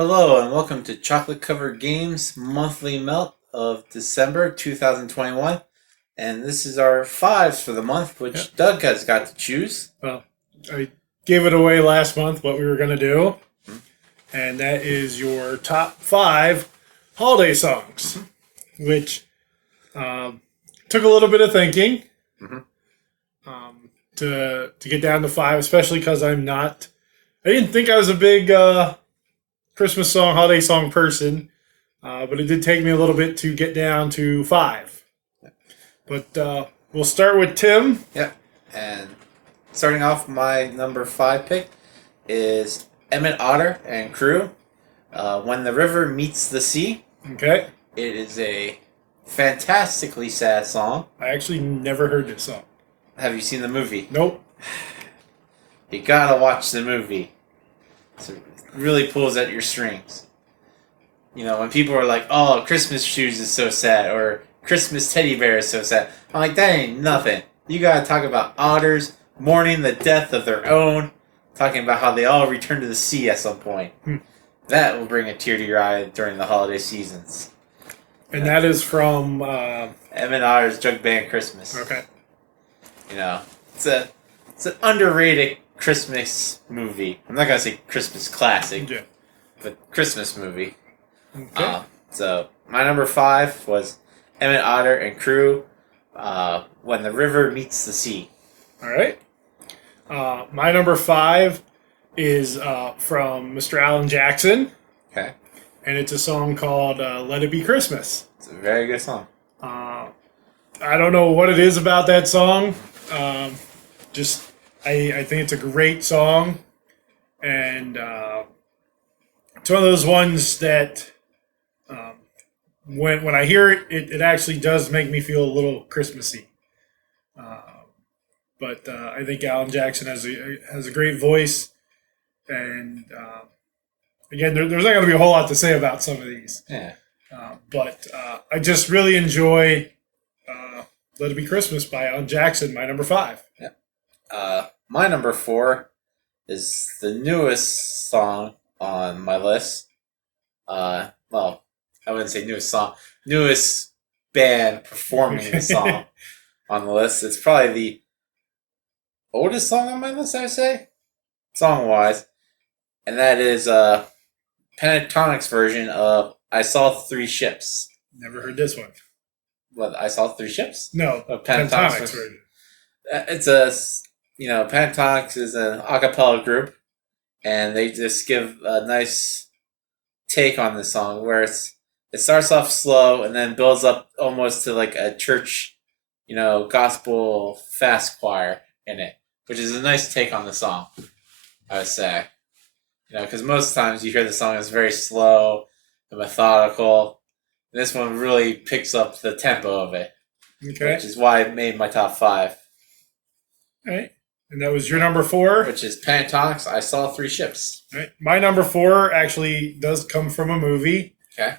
Hello and welcome to Chocolate Covered Games monthly melt of December 2021. And this is our fives for the month, which Yep. Doug has got to choose. Well, I gave it away last month what we were going to do, Mhm. and that is your top five holiday songs, which took a little bit of thinking Mhm. to get down to five, especially because I didn't think I was a big Christmas song, holiday song person, but it did take me a little bit to get down to five. But we'll start with Tim. Yep. And starting off, my number five pick is Emmett Otter and Crew. When the River Meets the Sea. Okay. It is a fantastically sad song. I actually never heard this song. Have you seen the movie? Nope. You gotta watch the movie. So it really pulls at your strings. You know, when people are like, "Oh, Christmas shoes is so sad," or "Christmas teddy bear is so sad," I'm like, "That ain't nothing." You gotta talk about otters mourning the death of their own, talking about how they all return to the sea at some point. That will bring a tear to your eye during the holiday seasons. And that is from. Emmett Otter's Jug Band Christmas. Okay. You know, it's an underrated Christmas movie. I'm not gonna say Christmas classic, Yeah. but Christmas movie. Okay. So my number five was Emmett Otter and Crew. When the River Meets the Sea. All right. My number five is from Mr. Alan Jackson, Okay, and it's a song called "Let It Be Christmas." it's a very good song. I don't know what it is about that song. Just I think it's a great song, and it's one of those ones that when I hear it, it actually does make me feel a little Christmassy. But I think Alan Jackson has a great voice, and again, there's not going to be a whole lot to say about some of these. Yeah. But I just really enjoy "Let It Be Christmas" by Alan Jackson, my number five. My number four is the newest song on my list. Well, I wouldn't say newest song, newest band performing the song on the list. It's probably the oldest song on my list, I would say, song wise, and that is Pentatonic's version of "I Saw Three Ships." Never heard this one. What, I Saw Three Ships? No, Pentatonix version. It's a, Pentatonix is an a cappella group, and they just give a nice take on the song where it starts off slow and then builds up almost to like a church, gospel fast choir in it, which is a nice take on the song, I would say. Because most times you hear the song is very slow and methodical. This one really picks up the tempo of it, Okay. which is why it made my top five. All right. And that was your number four. Which is Pentatonics, I Saw Three Ships. All right. My number four actually does come from a movie. Okay.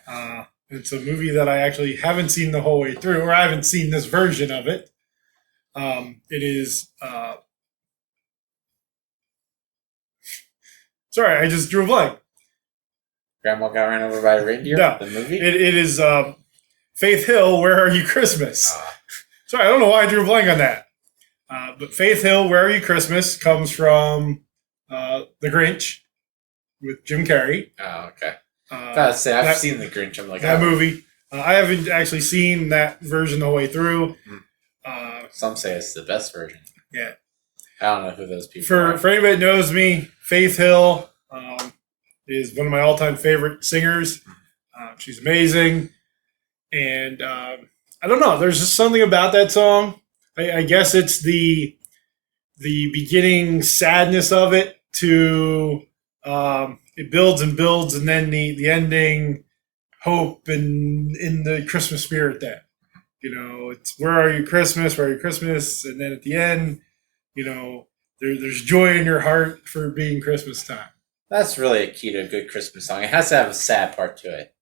It's a movie that I actually haven't seen the whole way through, or I haven't seen this version of it. It is. Sorry, I just drew a blank. Grandma Got Ran Over by a Reindeer? No. The movie? It is Faith Hill, "Where Are You Christmas?" Ah. Sorry, I don't know why I drew a blank on that. But Faith Hill, "Where Are You Christmas?" comes from The Grinch with Jim Carrey. Oh, okay. Gotta say, I've seen The Grinch. I'm like, that movie. I haven't actually seen that version the whole way through. Some say it's the best version. Yeah. I don't know who those people are. For anybody that knows me, Faith Hill is one of my all-time favorite singers. She's amazing. And I don't know. There's just something about that song. I guess it's the beginning sadness of it to it builds and builds, and then the ending hope and in the Christmas spirit. That it's "Where Are You Christmas? Where Are You Christmas?" And then at the end, there's joy in your heart for being Christmas time. That's really a key to a good Christmas song. It has to have a sad part to it.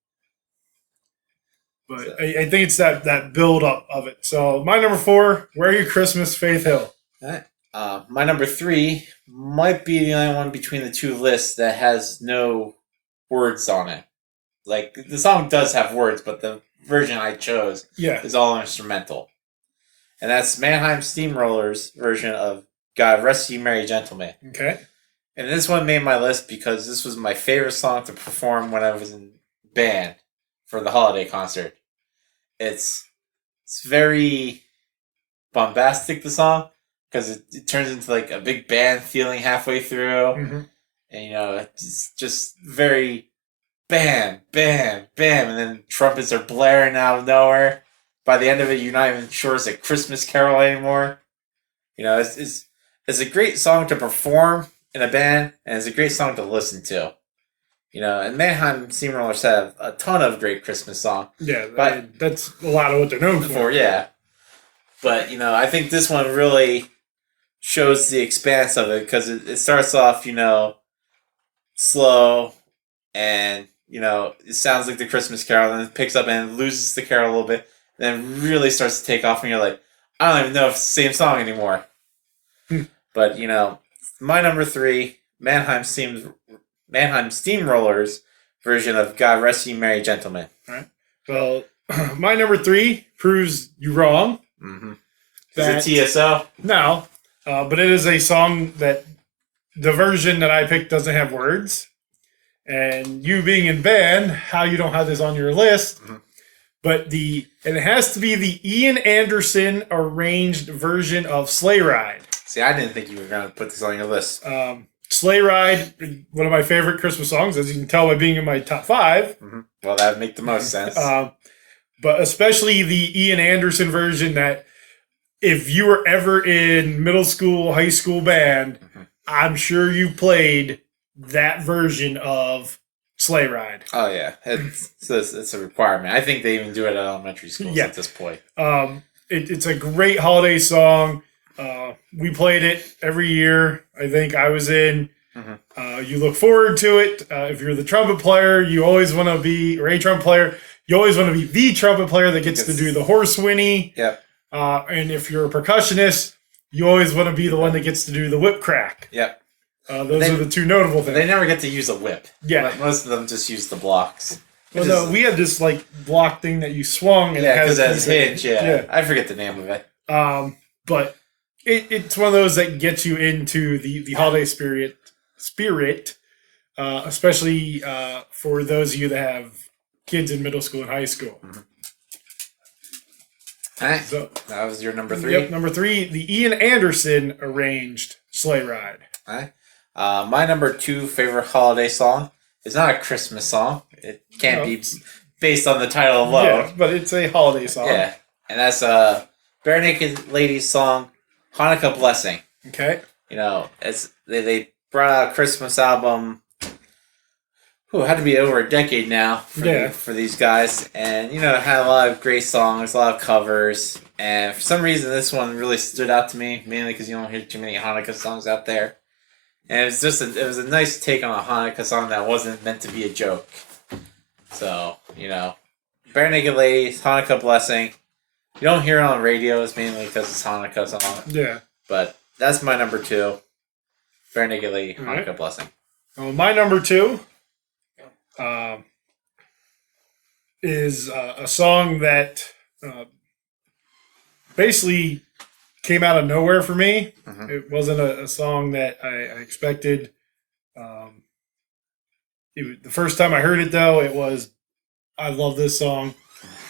But I think it's that build up of it. So my number four, "Where Are You Christmas?" Faith Hill. All right. My number three might be the only one between the two lists that has no words on it. Like the song does have words, but the version I chose Yeah. is all instrumental, and that's Mannheim Steamrollers version of "God Rest Ye Merry Gentlemen." Okay. And this one made my list because this was my favorite song to perform when I was in band for the holiday concert. It's very bombastic, the song, because it turns into like a big band feeling halfway through, Mm-hmm. and it's just very bam, bam, bam, and then trumpets are blaring out of nowhere. By the end of it, you're not even sure it's a Christmas carol anymore. It's a great song to perform in a band, and it's a great song to listen to. And Mannheim Steamrollers have a ton of great Christmas songs. Yeah, But that's a lot of what they're known for. yeah. But, I think this one really shows the expanse of it because it starts off, slow and, it sounds like the Christmas carol, and then it picks up and loses the carol a little bit, and then really starts to take off, and you're like, I don't even know if it's the same song anymore. But, my number 3, Mannheim Steamrollers version of God Rest Ye Merry Gentlemen. All right. Well, my number 3 proves you wrong. Mm-hmm. Is it TSO? No, but it is a song that the version that I picked doesn't have words. And you being in band, how you don't have this on your list, but it has to be the Ian Anderson arranged version of Sleigh Ride. See, I didn't think you were going to put this on your list. Sleigh Ride, one of my favorite Christmas songs, as you can tell by being in my top 5. Mm-hmm. Well, that would make the most sense. But especially the Ian Anderson version that if you were ever in middle school, high school band, I'm sure you played that version of Sleigh Ride. Oh, yeah. It's a requirement. I think they even do it at elementary schools at this point. It's a great holiday song. We played it every year. I think I was in. You look forward to it. If you're the trumpet player, you always want to be, or a trumpet player, you always want to be the trumpet player that gets to do the horse whinny. Yep. And if you're a percussionist, you always want to be the one that gets to do the whip crack. Yep. Those are the two notable things. They never get to use a whip. Yeah. Most of them just use the blocks. Well, no, we had this like block thing that you swung. And because it has hinge. Yeah. I forget the name of it. But it's one of those that gets you into the holiday spirit, especially for those of you that have kids in middle school and high school. All right. So that was your number 3? Yep, number 3, the Ian Anderson arranged Sleigh Ride. All right. My number 2 favorite holiday song is not a Christmas song. It can't be based on the title alone. Yeah, but it's a holiday song. Yeah, and that's Bare Naked Ladies' song, Hanukkah Blessing. Okay. They brought out a Christmas album. It had to be over a decade now for these guys, and it had a lot of great songs, a lot of covers, and for some reason this one really stood out to me, mainly because you don't hear too many Hanukkah songs out there. And it was a nice take on a Hanukkah song that wasn't meant to be a joke. So, Bare Naked Ladies, Hanukkah Blessing. You don't hear it on radios mainly because it's Hanukkah song. Yeah. But that's my number 2. Bare Naked Lady, Hanukkah Blessing. Well, my number 2 is a song that basically came out of nowhere for me. It wasn't a song that I expected. The first time I heard it, though, I love this song.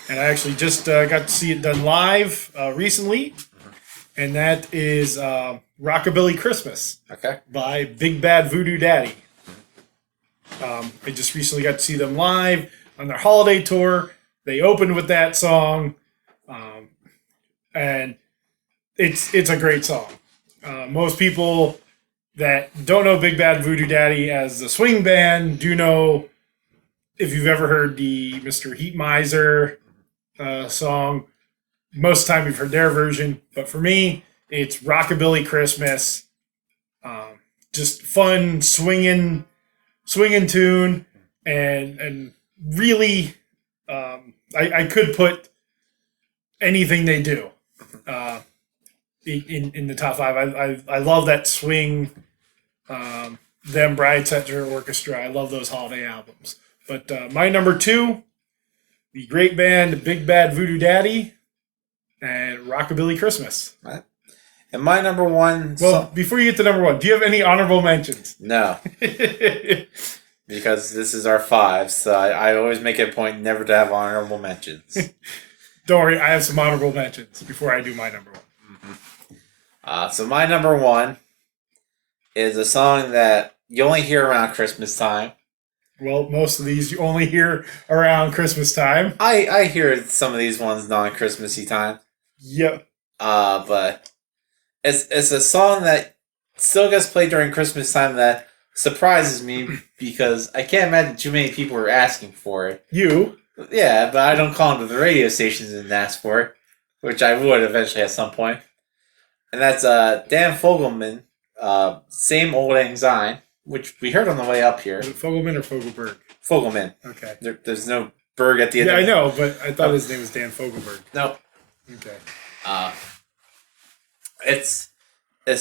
And I actually just got to see it done live recently. And that is Rockabilly Christmas by Big Bad Voodoo Daddy. I just recently got to see them live on their holiday tour. They opened with that song. And it's a great song. Most people that don't know Big Bad Voodoo Daddy as the swing band do know, if you've ever heard the Mr. Heat Miser song. Most of the time you've heard their version. But for me, it's Rockabilly Christmas. Just fun, swinging tune. And really, I could put anything they do in the top 5. I love that swing them Bride Center Orchestra. I love those holiday albums. But my number 2, the great band Big Bad Voodoo Daddy and Rockabilly Christmas. Right. And my number 1 Well, before you get to number 1, do you have any honorable mentions? no, because this is our 5, so I always make it a point never to have honorable mentions. Don't worry, I have some honorable mentions before I do my number 1. So my number 1 is a song that you only hear around Christmas time. Well, most of these you only hear around Christmas time. I hear some of these ones non-Christmassy time. Yep. But it's a song that still gets played during Christmas time that surprises me because I can't imagine too many people are asking for it. You. Yeah, but I don't call into the radio stations and ask for it, which I would eventually at some point. And that's Dan Fogelman, Same Old Lang Syne, which we heard on the way up here. Was it Fogelman or Fogelberg? Fogelman. Okay. There's no Berg at the end. Yeah, I know, but I thought his name was Dan Fogelberg. No. Okay. It's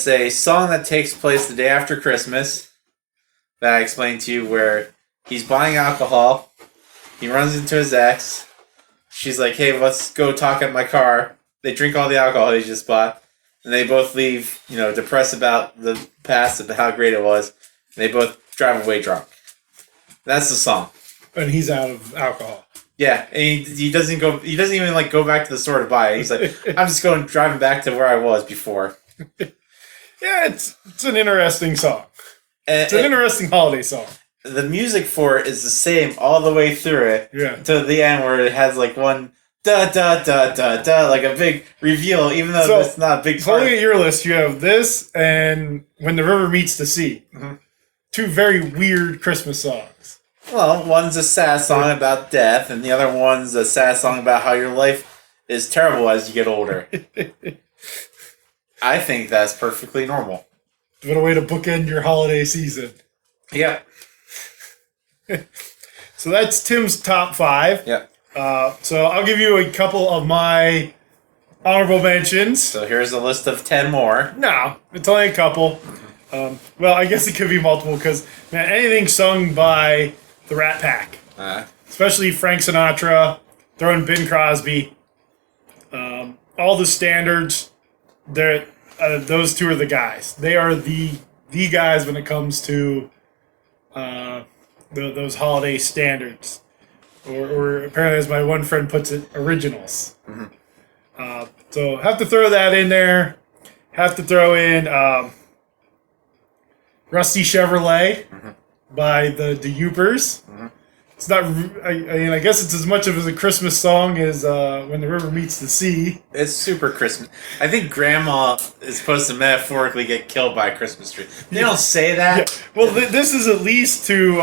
a song that takes place the day after Christmas that I explained to you, where he's buying alcohol. He runs into his ex. She's like, "Hey, let's go talk at my car." They drink all the alcohol they just bought, and they both leave, depressed about the past, about how great it was. And they both drive away drunk. That's the song. And he's out of alcohol. Yeah, and he doesn't go. He doesn't even go back to the store to buy it. He's like, "I'm just driving back to where I was before." Yeah, it's an interesting song. And, It's an interesting holiday song. the music for it is the same all the way through it. Yeah. To the end where it has one da da da da da, like a big reveal, even though it's not a big So part. looking at your list, you have this and When the River Meets the Sea. Mm-hmm. 2 very weird Christmas songs. Well, one's a sad song about death, and the other one's a sad song about how your life is terrible as you get older. I think that's perfectly normal. What a way to bookend your holiday season. Yeah. So that's Tim's top 5. Yeah. So I'll give you a couple of my honorable mentions. So here's a list of 10 more. No, it's only a couple. Well, I guess it could be multiple because, man, anything sung by the Rat Pack, especially Frank Sinatra, throw in Bing Crosby, all the standards, those 2 are the guys. They are the guys when it comes to those holiday standards. Or apparently, as my one friend puts it, originals. Mm-hmm. So have to throw that in there. Have to throw in Rusty Chevrolet by the Youpers. Mm-hmm. It's not. I guess it's as much of a Christmas song as When the River Meets the Sea. It's super Christmas. I think Grandma is supposed to metaphorically get killed by a Christmas tree. They don't say that. Yeah. Well, this is at least to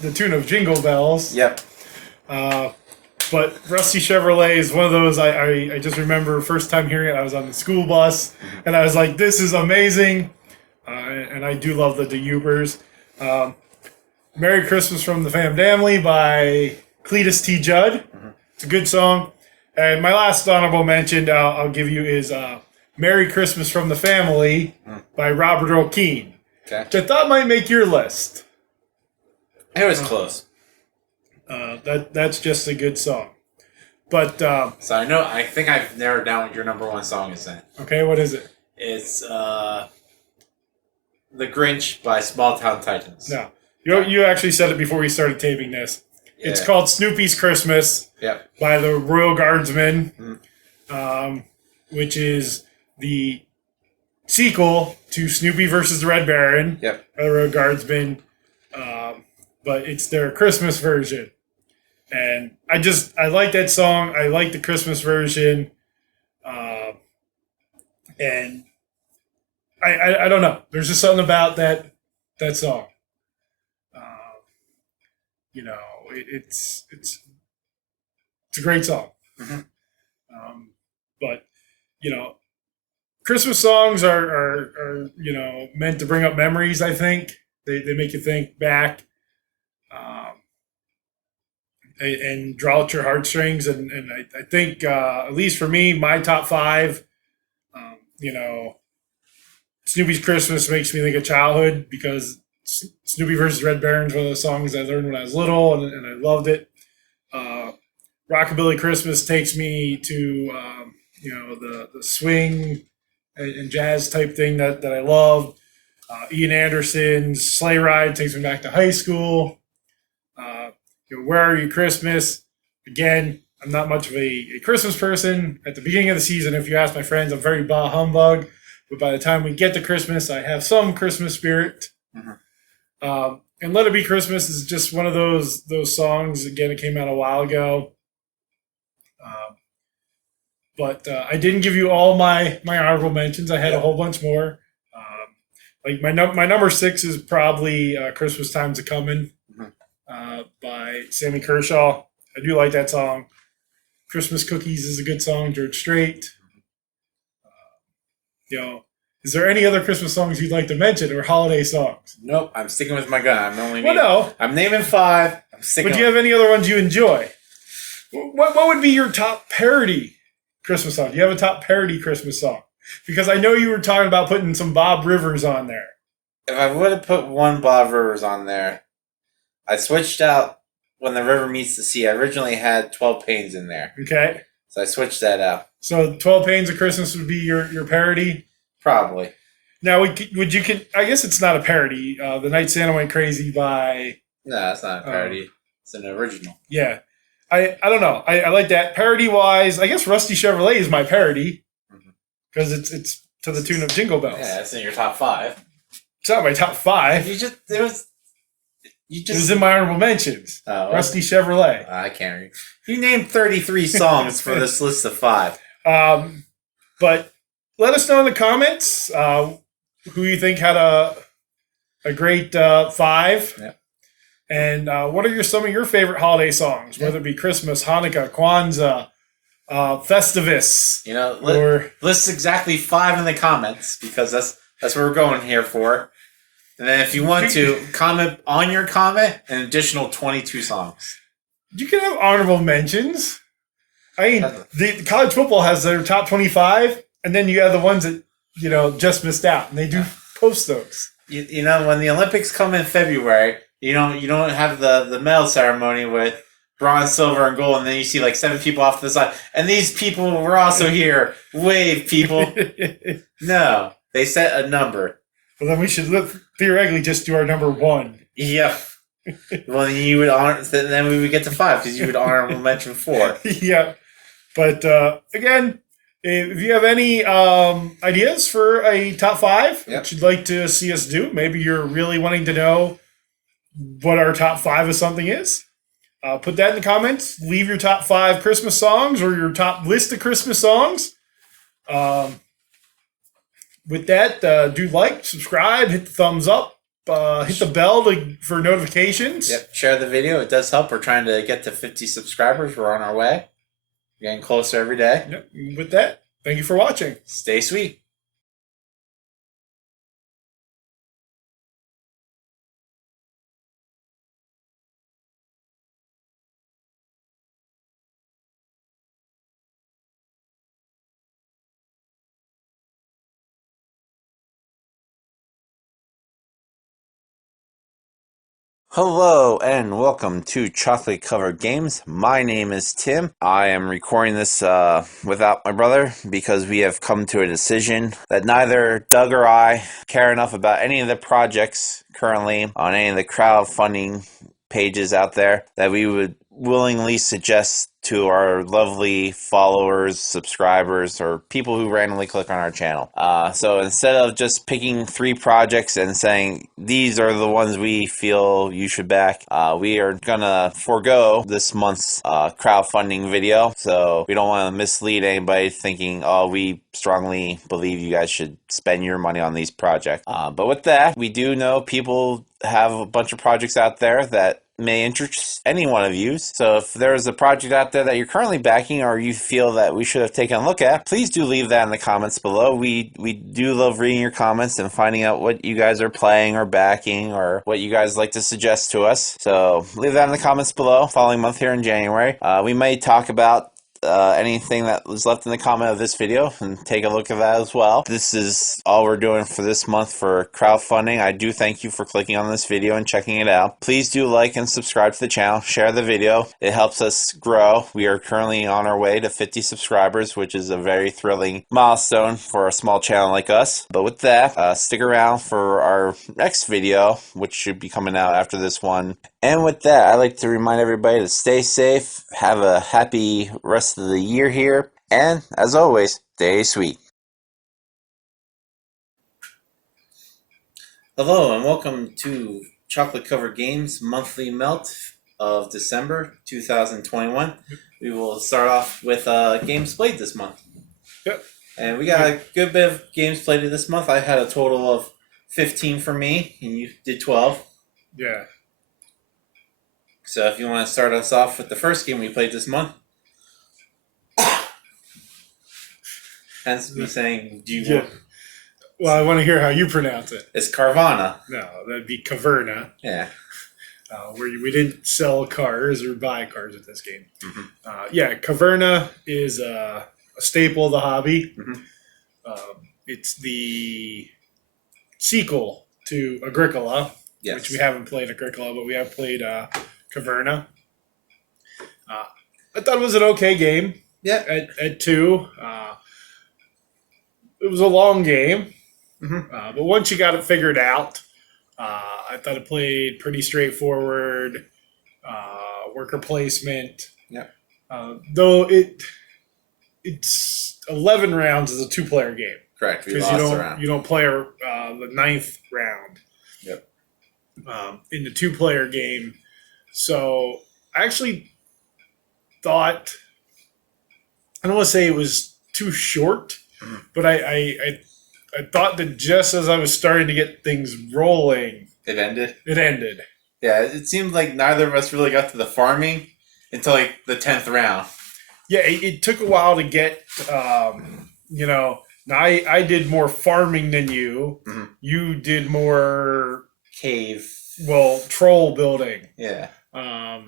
the tune of Jingle Bells. Yep. But Rusty Chevrolet is one of those I just remember first time hearing it. I was on the school bus, and I was like, "This is amazing," and I do love the Youpers. "Merry Christmas from the Family" by Cletus T. Judd. Mm-hmm. It's a good song. And my last honorable mention I'll give you is "Merry Christmas from the Family" by Robert Earl Keen, Okay. which I thought might make your list. It was close. That's just a good song. But So I think I've narrowed down what your number 1 song is then. okay, what is it? It's The Grinch by Small Town Titans. No, you actually said it before we started taping this. It's Yeah. called Snoopy's Christmas Yep. by the Royal Guardsmen, which is the sequel to Snoopy versus the Red Baron. Yep. By the Royal Guardsmen, but it's their Christmas version. And I like that song. I like the Christmas version. And I don't know. There's just something about that song. It's a great song. Mm-hmm. But Christmas songs are meant to bring up memories. I think they make you think back. And draw out your heartstrings. And I think, at least for me, my top 5, Snoopy's Christmas makes me think of childhood because Snoopy versus Red Baron's one of those songs I learned when I was little, and I loved it. Rockabilly Christmas takes me to the swing and jazz type thing that I love. Ian Anderson's Sleigh Ride takes me back to high school. Where Are You Christmas? Again, I'm not much of a Christmas person. At the beginning of the season, if you ask my friends, I'm very bah humbug. But by the time we get to Christmas, I have some Christmas spirit. And Let It Be Christmas is just one of those songs. Again, it came out a while ago. But I didn't give you all my honorable mentions. I had a whole bunch more. Like my number 6 is probably Christmas Time's a Comin' by Sammy Kershaw. I do like that song. Christmas Cookies is a good song, George Strait. Is there any other Christmas songs you'd like to mention or holiday songs? Nope, I'm sticking with my gun. I'm naming 5. I'm sticking. But do you have any other ones you enjoy? What would be your top parody Christmas song? Do you have a top parody Christmas song? Because I know you were talking about putting some Bob Rivers on there. If I would have put one Bob Rivers on there, I switched out When the River Meets the Sea. I originally had 12 Pains in there. Okay. So I switched that out. So 12 Pains of Christmas would be your parody? Probably. Now, I guess it's not a parody. The Night Santa Went Crazy by... No, that's not a parody. It's an original. Yeah. I don't know. I like that. Parody-wise, I guess Rusty Chevrolet is my parody. Because it's to the tune of Jingle Bells. Yeah, it's in your top 5. It's not my top 5. It was in my honorable mentions. Oh, Rusty Chevrolet. I can't read. You named 33 songs for this list of 5. But let us know in the comments who you think had a great 5. Yep. And what are some of your favorite holiday songs, whether it be Christmas, Hanukkah, Kwanzaa, Festivus. List exactly 5 in the comments, because that's what we're going here for. And then if you want to comment on your comment, an additional 22 songs. You can have honorable mentions. I mean, the college football has their top 25, and then you have the ones that just missed out, and they do post those. When the Olympics come in February, you don't have the medal ceremony with bronze, silver, and gold, and then you see like 7 people off to the side, and these people were also here. Wave, people. No, they set a number. Well, then we should theoretically just do our number 1. Yeah. Well, you would honor. Then we would get to 5 because you would honorable mention 4. Yeah, but again, if you have any ideas for a top 5 that you'd like to see us do, maybe you're really wanting to know what our top 5 of something is. Put that in the comments. Leave your top 5 Christmas songs or your top list of Christmas songs. With that, do subscribe, hit the thumbs up, hit the bell for notifications. Yep, share the video. It does help. We're trying to get to 50 subscribers. We're on our way. We're getting closer every day. Yep. With that, thank you for watching. Stay sweet. Hello and welcome to Chocolate Covered Games. My name is Tim. I am recording this without my brother because we have come to a decision that neither Doug or I care enough about any of the projects currently on any of the crowdfunding pages out there that we would willingly suggest to our lovely followers, subscribers, or people who randomly click on our channel. So instead of just picking 3 projects and saying, these are the ones we feel you should back, we are gonna forego this month's crowdfunding video. So we don't want to mislead anybody thinking, oh, we strongly believe you guys should spend your money on these projects. But with that, we do know people have a bunch of projects out there that may interest any one of you. So if there's a project out there that you're currently backing or you feel that we should have taken a look at, please do leave that in the comments below. We do love reading your comments and finding out what you guys are playing or backing or what you guys like to suggest to us. So leave that in the comments below. Following month here in January, we may talk about anything that was left in the comment of this video and take a look at that as well. This is all we're doing for this month for crowdfunding. I do thank you for clicking on this video and checking it out. Please do like and subscribe to the channel. Share the video. It helps us grow. We are currently on our way to 50 subscribers, which is a very thrilling milestone for a small channel like us. But with that, stick around for our next video, which should be coming out after this one. And with that, I'd like to remind everybody to stay safe, have a happy rest of the year here, and as always, stay sweet. Hello and welcome to Chocolate Covered Games monthly melt of December 2021. We will start off with games played this month. Yep. And we got a good bit of games played this month. I had a total of 15 for me, and you did 12. Yeah. So if you want to start us off with the first game we played this month. Hence me saying, do you Yeah. Well, I want to hear how you pronounce it. It's Carvana. No, that'd be Caverna. Yeah. Where we didn't sell cars or buy cars at this game. Mm-hmm. Yeah, Caverna is a staple of the hobby. Mhm. It's the sequel to Agricola, Yes. which we haven't played Agricola, but we have played Caverna. I thought it was an okay game. Yeah. At 2. It was a long game, Mhm. but once you got it figured out, I thought it played pretty straightforward. Worker placement. Yeah. Though it's 11 rounds is a 2-player game. Correct. We Because lost a round. you don't play the 9th round. Yep. In the 2-player game. So I actually thought, I don't want to say it was too short, Mhm. but I thought that just as I was starting to get things rolling, It ended. it ended. Yeah, it seemed like neither of us really got to the farming until like the 10th round. Yeah, it took a while to get, now I did more farming than you. Mhm. You did more, Cave. troll building. Yeah. I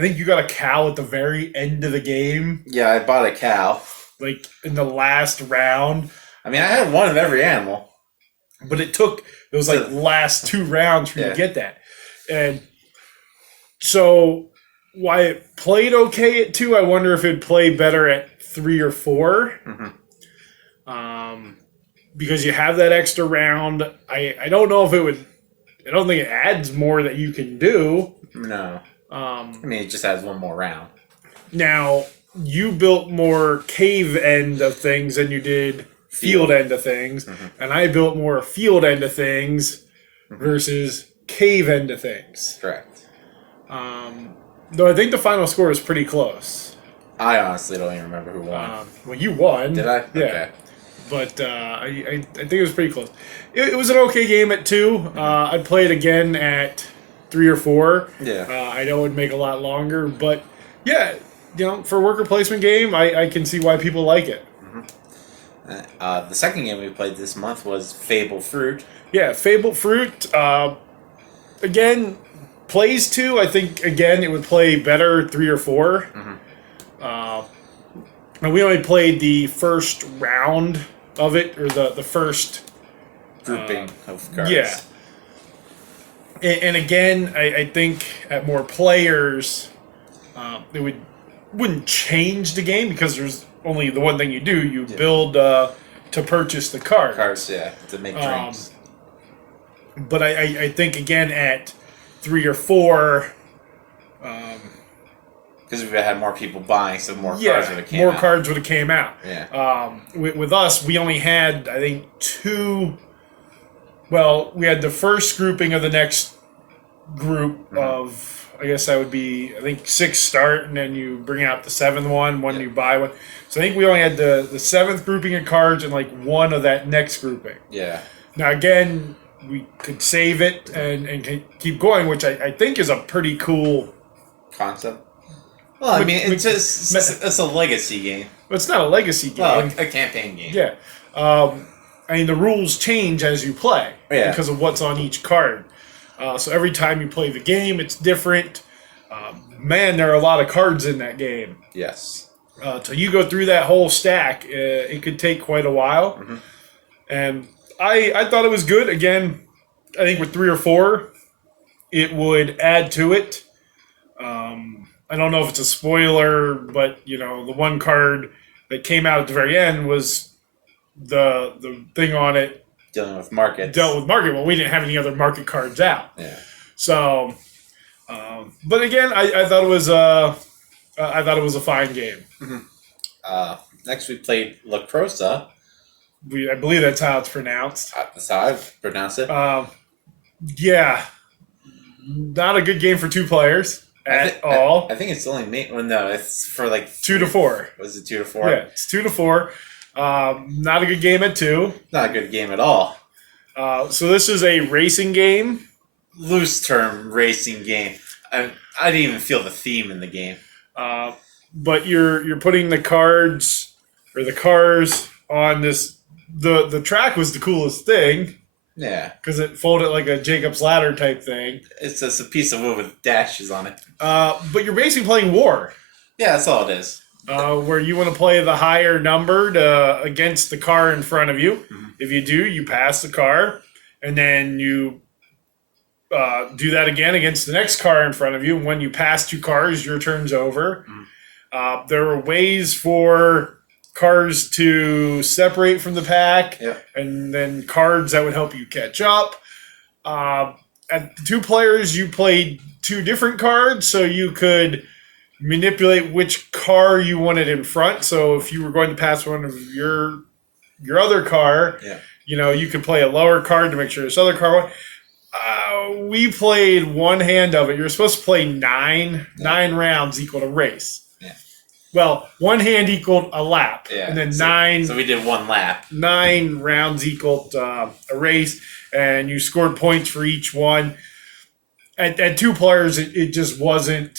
think you got a cow at the very end of the game, Yeah, I bought a cow. like in the last round. I mean, I had one of every animal. But it was like last 2 rounds for you Yeah. to get that. And so why it played okay at 2, I wonder if it'd play better at 3 or 4. Mhm. Because you have that extra round. I don't know if it would. I don't think it adds more that you can do. No. I mean, it just has one more round. Now, you built more cave end of things than you did field end of things. Mhm. And I built more field end of things versus cave end of things. Correct. Though I think the final score was pretty close. I honestly don't even remember who won. Well, you won. Did I? Yeah. Okay. But I think it was pretty close. It was an okay game at 2. I'd play it again at 3 or 4. Yeah. I know it would make a lot longer, but yeah, for a worker placement game, I can see why people like it. The second game we played this month was Fable Fruit. Yeah, Fable Fruit. Again, plays 2. I think again it would play better 3 or 4. And we only played the first round of it, or the first Grouping of cards. Yeah. And again, I think at more players, it wouldn't change the game because there's only the one thing you do. You build to purchase the card. Cards, yeah, to make drinks. But I think again at 3 or 4. Because we had more people buying, so more cards would have came more out. cards would have came out. Yeah. With us, we only had, I think, 2. Well, we had the first grouping of the next group of, I guess that would be, I think, 6 start, and then you bring out the 7th one you buy one. So I think we only had the 7th grouping of cards and like 1 of that next grouping. Yeah. Now, again, we could save it and keep going, which I think is a pretty cool Concept. Well, I mean, it's a legacy game. Well, it's not a legacy game. Well, a campaign game. Yeah. I mean, the rules change as you play because of what's on each card. So every time you play the game, it's different. man, there are a lot of cards in that game. Yes. Till you go through that whole stack, it could take quite a while. Mm-hmm. And I thought it was good. Again, I think with 3 or 4, it would add to it. I don't know if it's a spoiler, but the one card that came out at the very end was the thing on it Dealing with markets. dealt with market. Well, we didn't have any other market cards out. Yeah. So, but again, I thought it was a fine game. Next, we played La Crosa. I believe that's how it's pronounced. That's how I pronounce it. Yeah, not a good game for 2 players at all. I think it's only me. Well, no, it's for like 2 to 4. Was it 2 to 4? Yeah, it's 2 to 4. Not a good game at 2. Not a good game at all. So this is a racing game. Loose term racing game. I didn't even feel the theme in the game. But you're putting the cards or the cars on this. The track was the coolest thing Yeah. because it folded like a Jacob's Ladder type thing. It's just a piece of wood with dashes on it. But you're basically playing war, Yeah, that's all it is. where you want to play the higher numbered against the car in front of you. Mhm. If you do, you pass the car, and then you do that again against the next car in front of you. And when you pass 2 cars, your turn's over. There are ways for cars to separate from the pack, Yeah. and then cards that would help you catch up. At 2 players, you played 2 different cards, so you could manipulate which car you wanted in front. So if you were going to pass one of your other car, Yeah. you could play a lower card to make sure this other car won. We played one hand of it. You're supposed to play 9. 9 rounds equal a race. Yeah. Well, one hand equaled a lap, Yeah. and then so, 9 So we did 1 lap. 9 rounds equaled a race, and you scored points for each one. At 2 players, it just wasn't.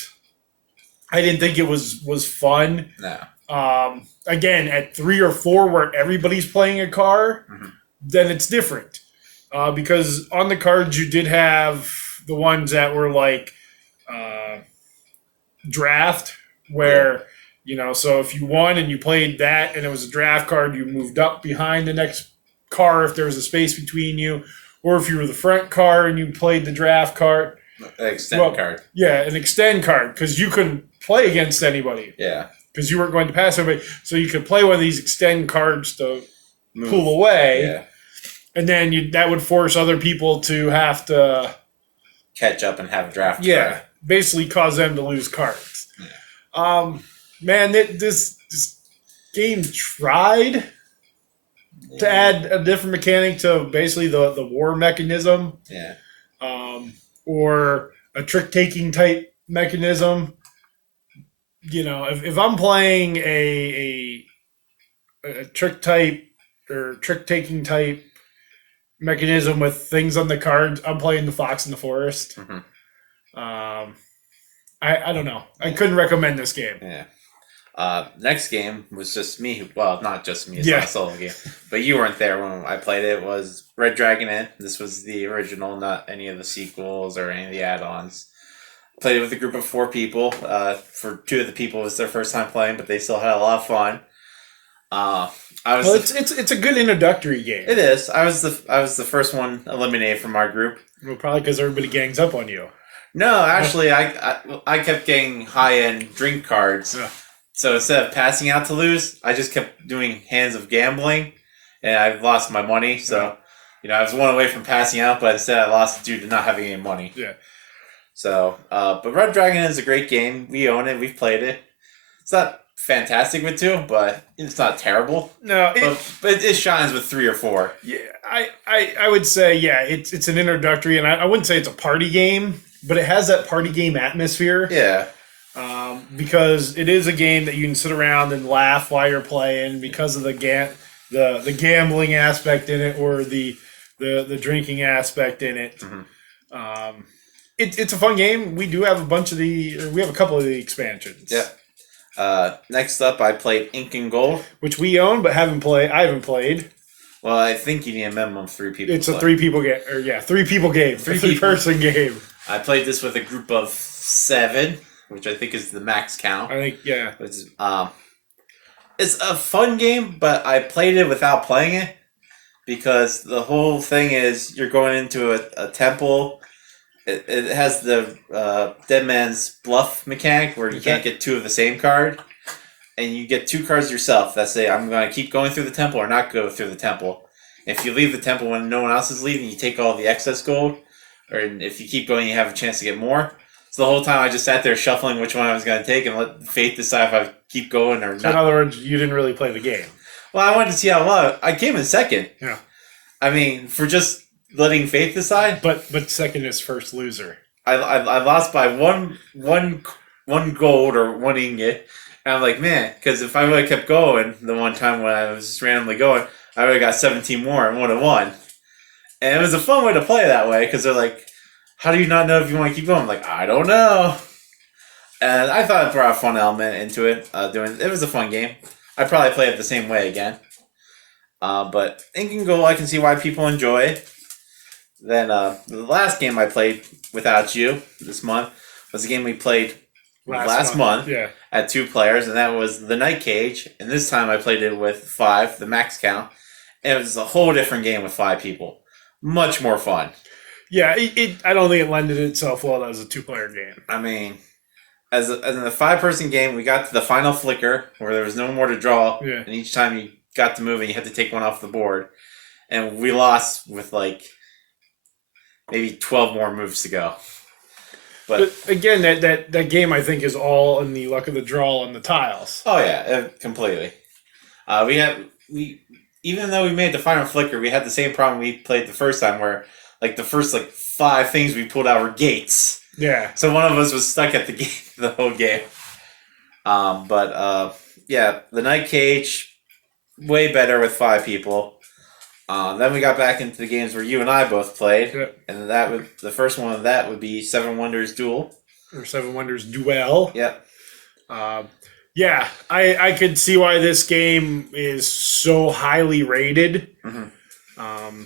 I didn't think it was fun. No. Again, at 3 or 4, where everybody's playing a car, Mhm. then it's different. Because on the cards, you did have the ones that were like draft, where so if you won and you played that and it was a draft card, you moved up behind the next car if there was a space between you, or if you were the front car and you played the draft card, Extended card. yeah, an extend card, because you couldn't play against anybody Yeah. because you weren't going to pass anybody, so you could play one of these extend cards to Move. pull away, Yeah. and then that would force other people to have to Catch up and have a draft card. basically cause them to lose cards. Yeah. Man, this game tried to add a different mechanic to basically the war mechanism, Yeah. or a trick-taking type mechanism. If I'm playing a trick type or trick-taking type mechanism with things on the cards, I'm playing the Fox in the Forest. Mhm. I don't know. I couldn't recommend this game. Yeah. Next game was just me. Well, not just me. It's Yeah. not a solo game. But you weren't there when I played it. It was Red Dragon Inn. This was the original, not any of the sequels or any of the add-ons. Played it with a group of 4 people. For 2 of the people, it was their first time playing, but they still had a lot of fun. Well, it's a good introductory game. It is. I was the first one eliminated from our group. Well, probably because everybody gangs up on you. No, actually, I kept getting high-end drink cards. Yeah. So instead of passing out to lose, I just kept doing hands of gambling, and I lost my money. So, I was one away from passing out, but instead I lost due to not having any money. Yeah. So, but Red Dragon is a great game. We own it. We've played it. It's not fantastic with 2, but it's not terrible. No, But it shines with 3 or 4. yeah, I would say it's an introductory, and I wouldn't say it's a party game, but it has that party game atmosphere. Yeah. Because it is a game that you can sit around and laugh while you're playing because of the gambling aspect in it, or the drinking aspect in it. Mhm. It's a fun game. We do have we have a couple of the expansions. Yeah. Next up, I played Ink and Gold. Which we own but haven't played. I haven't played. Well, I think you need a minimum of 3 people. It's to a play. 3 people game, or 3 people game, 3 3 people. person game. I played this with a group of 7. which I think is the max count. I think, yeah. It's a fun game, but I played it without playing it because the whole thing is you're going into a temple. It has the Dead Man's Bluff mechanic where you can't get two of the same card. And you get two cards yourself that say, I'm going to keep going through the temple or not go through the temple. If you leave the temple when no one else is leaving, you take all the excess gold. Or if you keep going, you have a chance to get more. So the whole time I just sat there shuffling which one I was going to take and let fate decide if I keep going or So not. in other words, you didn't really play the game. Well, I wanted to see how long. I came in second. Yeah. I mean, for just letting fate decide. But second is first loser. I lost by one gold or one ingot. And I'm like, man, because if I would have kept going the one time when I was just randomly going, I would have got 17 more and would have won. And it was a fun way to play that way because they're like, how do you not know if you want to keep going? I'm like, I don't know. And I thought it brought a fun element into it. It was a fun game. I'd probably play it the same way again. But Ink and Gold, I can see why people enjoy it. Then the last game I played without you this month was a game we played last month Yeah. at 2 players, and that was the Night Cage. And this time I played it with 5, the max count. And it was a whole different game with 5 people. Much more fun. Yeah, I don't think it lended itself well as a 2-player game. I mean, as in the 5-person game, we got to the final flicker where there was no more to draw. Yeah. And each time you got to move and you had to take one off the board. And we lost with like maybe 12 more moves to go. But again, that game I think is all in the luck of the draw on the tiles. Oh yeah, completely. Even though we made the final flicker, we had the same problem we played the first time, where like the first 5 things we pulled out were gates. Yeah. So one of us was stuck at the gate the whole game. Yeah, the Night Cage, way better with 5 people. Then we got back into the games where you and I both played, and the first one of that would be Seven Wonders Duel. Or Seven Wonders Duel. Yep. Yeah, I could see why this game is so highly rated. Mm-hmm.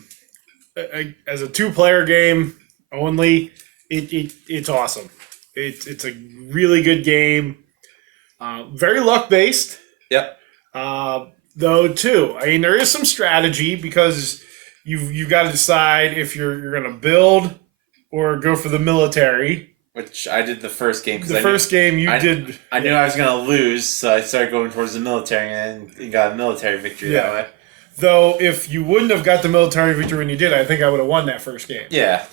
As a 2-player game only, it's awesome. It's a really good game. Very luck based. Yep. Though too, I mean, there is some strategy because you've got to decide if you're going to build or go for the military. Which I did the first game. The first game you did. I knew I was going to lose, so I started going towards the military and got a military victory that way. Though, if you wouldn't have got the military victory when you did, I think I would have won that first game. Yeah.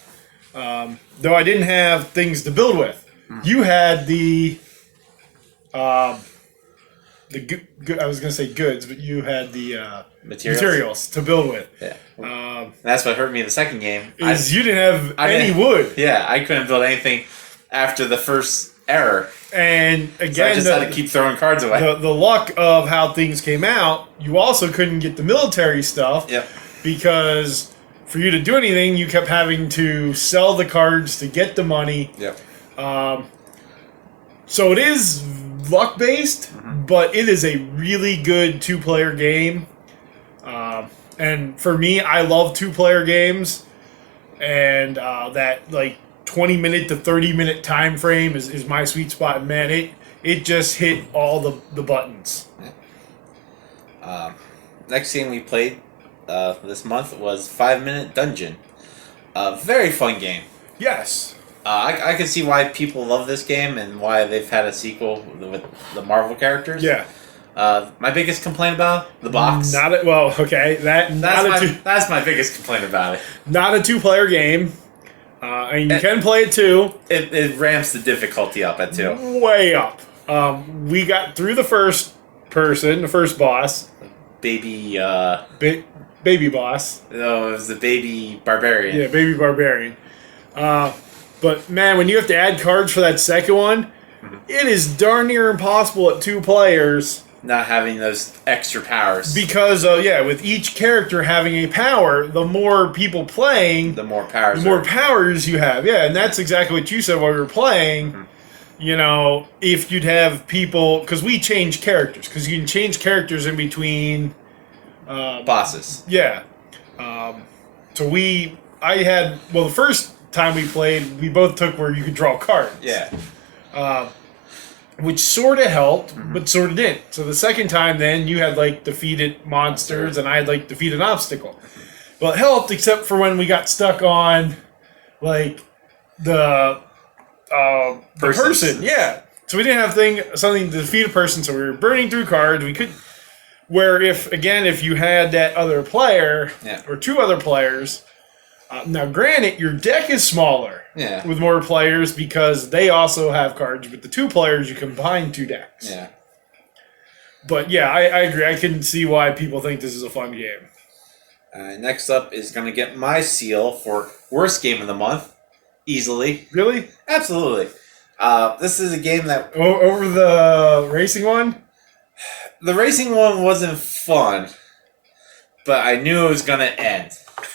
Though I didn't have things to build with. Mm-hmm. You had I was going to say goods, but you had the materials to build with. Yeah. That's what hurt me in the second game. You didn't have any wood. Yeah, I couldn't build anything after the first error. And again, so I just had to keep throwing cards away. The luck of how things came out, you also couldn't get the military stuff. Yep. Because for you to do anything, you kept having to sell the cards to get the money. Yep. So it is luck based, but it is a really good 2-player game. And for me, I love 2-player games, and that 20-minute to 30-minute time frame is my sweet spot. And man, it just hit all the buttons. Next game we played this month was 5 Minute Dungeon. A very fun game. Yes. I can see why people love this game and why they've had a sequel with the Marvel characters. Yeah. My biggest complaint about it, the box. Okay. That's my biggest complaint about it. Not a 2-player game. And you can play it too. It ramps the difficulty up at 2. Way up. We got through the first boss. Baby. Baby boss. No, it was the baby barbarian. Yeah, baby barbarian. But man, when you have to add cards for that second one, it is darn near impossible at 2 players. Not having those extra powers. Because, with each character having a power, the more people playing, the more powers. The more powers you have. Yeah, and that's exactly what you said while we were playing. Mm-hmm. You know, if you'd have people, because we change characters, because you can change characters in between bosses. Yeah. The first time we played, we both took where you could draw cards. Yeah. which sort of helped, but sort of didn't. So the second time, then you had like defeated monsters, and I had like defeated an obstacle. Well, it helped except for when we got stuck on like the person. Yeah. So we didn't have something to defeat a person, so we were burning through cards. We could. Where if you had that other player or two other players, now granted your deck is smaller with more players because they also have cards. With the two players, you combine two decks. Yeah. But yeah, I agree. I can see why people think this is a fun game. Next up is going to get my seal for worst game of the month, easily. Really? Absolutely. This is a game that Over the racing one? the racing one wasn't fun, but I knew it was going to end.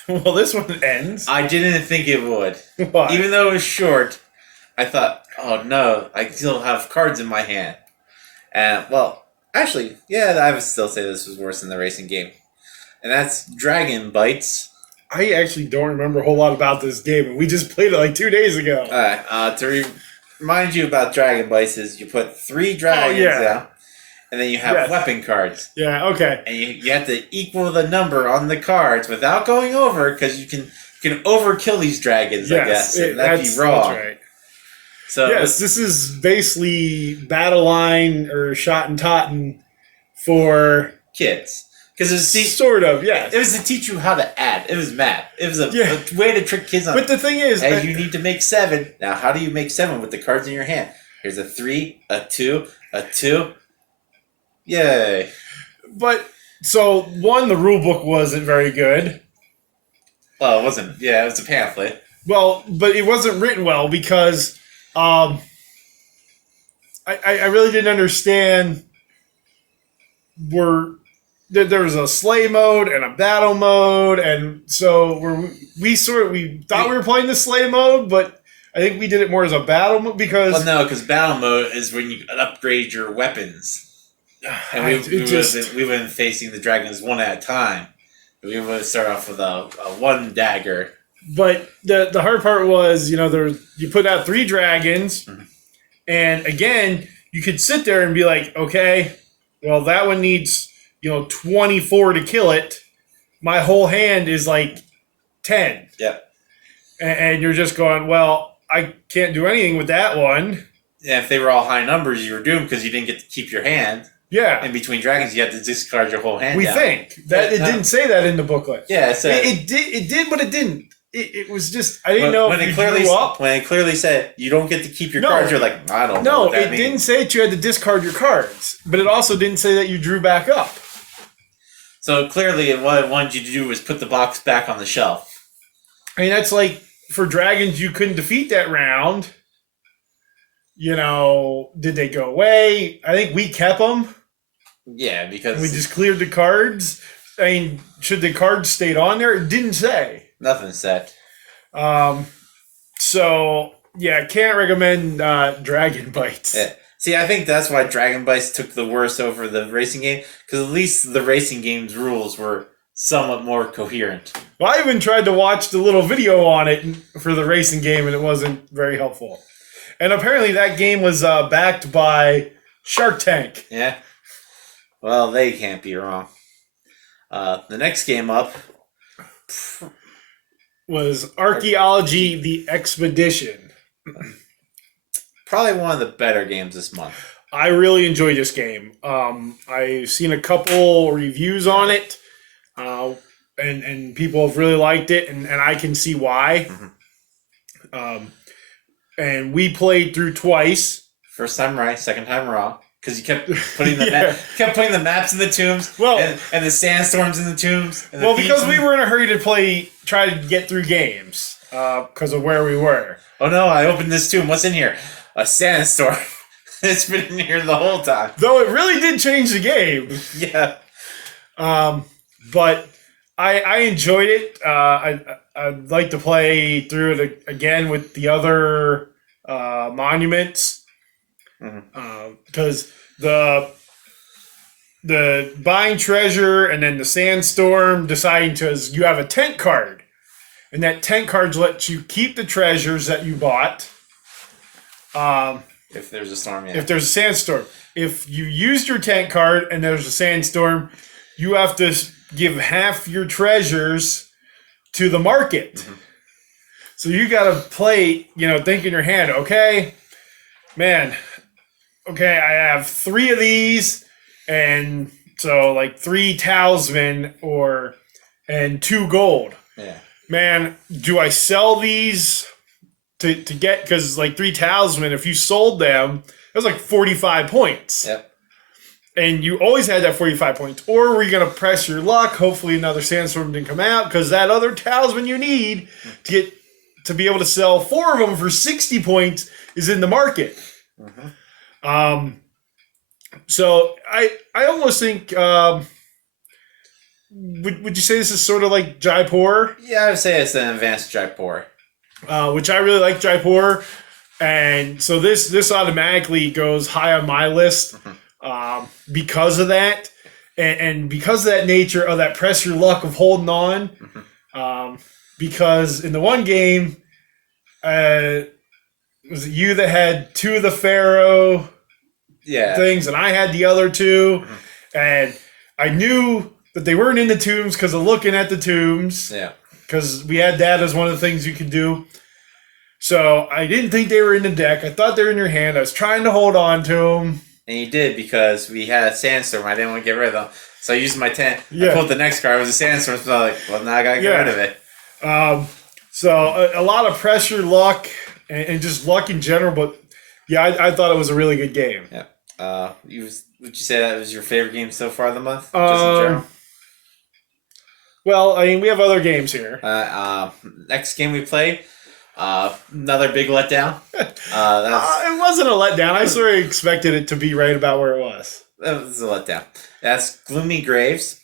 Well, this one ends. I didn't think it would. Why? Even though it was short, I thought, oh no, I still have cards in my hand. And, well, actually, yeah, I would still say this was worse than the racing game. And that's Dragon Bites. I actually don't remember a whole lot about this game, and we just played it like 2 days ago. To remind you about Dragon Bites is you put 3 dragons down, and then you have weapon cards. Yeah, okay. And you have to equal the number on the cards without going over, because you can overkill these dragons, I guess. And that'd be wrong. That's right. So yes, this is basically Battle Line or Shot and Totten for kids. Because it was sort of, yes. It was to teach you how to add. It was math. It was a way to trick kids on. But the thing is, hey, you need to make 7. Now, how do you make 7 with the cards in your hand? Here's a 3, a 2, a 2. Yay! But so one, the rule book wasn't very good. Well, it wasn't. Yeah, it was a pamphlet. Well, but it wasn't written well because I really didn't understand there was a sleigh mode and a battle mode, and so we thought we were playing the sleigh mode, but I think we did it more as a battle mode because... Well, no, because battle mode is when you upgrade your weapons. And we were facing the dragons one at a time. We would start off with a 1 dagger. But the hard part was, you put out 3 dragons, and again, you could sit there and be like, okay, well, that one needs... 24 to kill it. My whole hand is like 10. Yeah. And you're just going, well, I can't do anything with that one. Yeah, if they were all high numbers, you were doomed because you didn't get to keep your hand. Yeah. In between dragons, you had to discard your whole hand. We think that it didn't say that in the booklet. Yeah, it did, but it didn't. It was just I didn't know when if it you clearly grew up. When it clearly said you don't get to keep your cards, you're like, I don't know. No, what that it means. didn't say that you had to discard your cards, but it also didn't say that you drew back up. So clearly, what it wanted you to do was put the box back on the shelf. I mean, that's like for dragons, you couldn't defeat that round. Did they go away? I think we kept them. Yeah, because we just cleared the cards. I mean, should the cards stayed on there? It didn't say. Nothing said. So yeah, can't recommend Dragon Bites. Yeah. See, I think that's why Dragon Bites took the worst over the racing game, because at least the racing game's rules were somewhat more coherent. Well, I even tried to watch the little video on it for the racing game, and it wasn't very helpful. And apparently that game was backed by Shark Tank. Yeah. Well, they can't be wrong. The next game up was Archaeology: The Expedition. Probably one of the better games this month. I really enjoyed this game. I've seen a couple reviews on it, and people have really liked it, and I can see why. And we played through twice. First time right, second time wrong. Because you kept putting the maps in the tombs, and the sandstorms in the tombs. And because we were in a hurry to try to get through games because of where we were. Oh no! I opened this tomb. What's in here? A sandstorm. It's been in here the whole time. Though it really did change the game. Yeah. But I enjoyed it. I'd like to play through it again with the other monuments. Because the buying treasure and then the sandstorm deciding you have a tent card, and that tent card lets you keep the treasures that you bought, If there's a storm, yeah. If there's a sandstorm. If you used your tank card and there's a sandstorm, you have to give half your treasures to the market. Mm-hmm. So you got to play, think in your hand, okay, man, okay, I have 3 of these, and so like 3 talisman and 2 gold. Yeah. Man, do I sell these to get, because like 3 talisman, if you sold them, that was like 45 points. Yep. And you always had that 45 points. Or were you going to press your luck? Hopefully another sandstorm didn't come out, because that other talisman you need to be able to sell 4 of them for 60 points is in the market. Mm-hmm. So I almost think, would you say this is sort of like Jaipur? Yeah, I would say it's an advanced Jaipur. Which I really like Jaipur. And so this automatically goes high on my list because of that. And because of that nature of that press your luck of holding on. Because in the one game, was it you that had 2 of the Pharaoh things, and I had the other 2, and I knew that they weren't in the tombs because of looking at the tombs. Yeah. Because we had that as one of the things you could do. So I didn't think they were in the deck. I thought they were in your hand. I was trying to hold on to them. And you did, because we had a sandstorm. I didn't want to get rid of them. So I used my tent. Yeah. I pulled the next card. It was a sandstorm. So I was like, well, now I got to get rid of it. So a lot of pressure, luck, and just luck in general. But yeah, I thought it was a really good game. Yeah. Would you say that was your favorite game so far of the month? Just in general? Well, I mean, we have other games here. Next game we played, another big letdown. It wasn't a letdown. I sort of expected it to be right about where it was. That was a letdown. That's Gloomy Graves.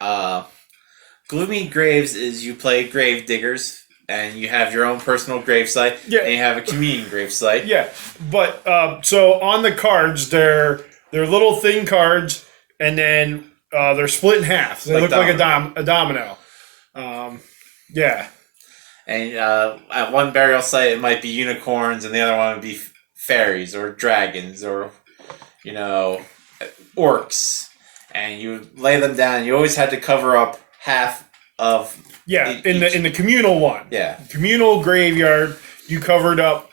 Gloomy Graves is you play grave diggers, and you have your own personal grave site, and you have a community grave site. Yeah, but so on the cards, they're little thin cards, and then they're split in half. So they look like a domino. Yeah. And at one burial site, it might be unicorns, and the other one would be fairies or dragons or, orcs. And you lay them down. You always had to cover up half of. Yeah, in the communal one. Yeah. Communal graveyard, you covered up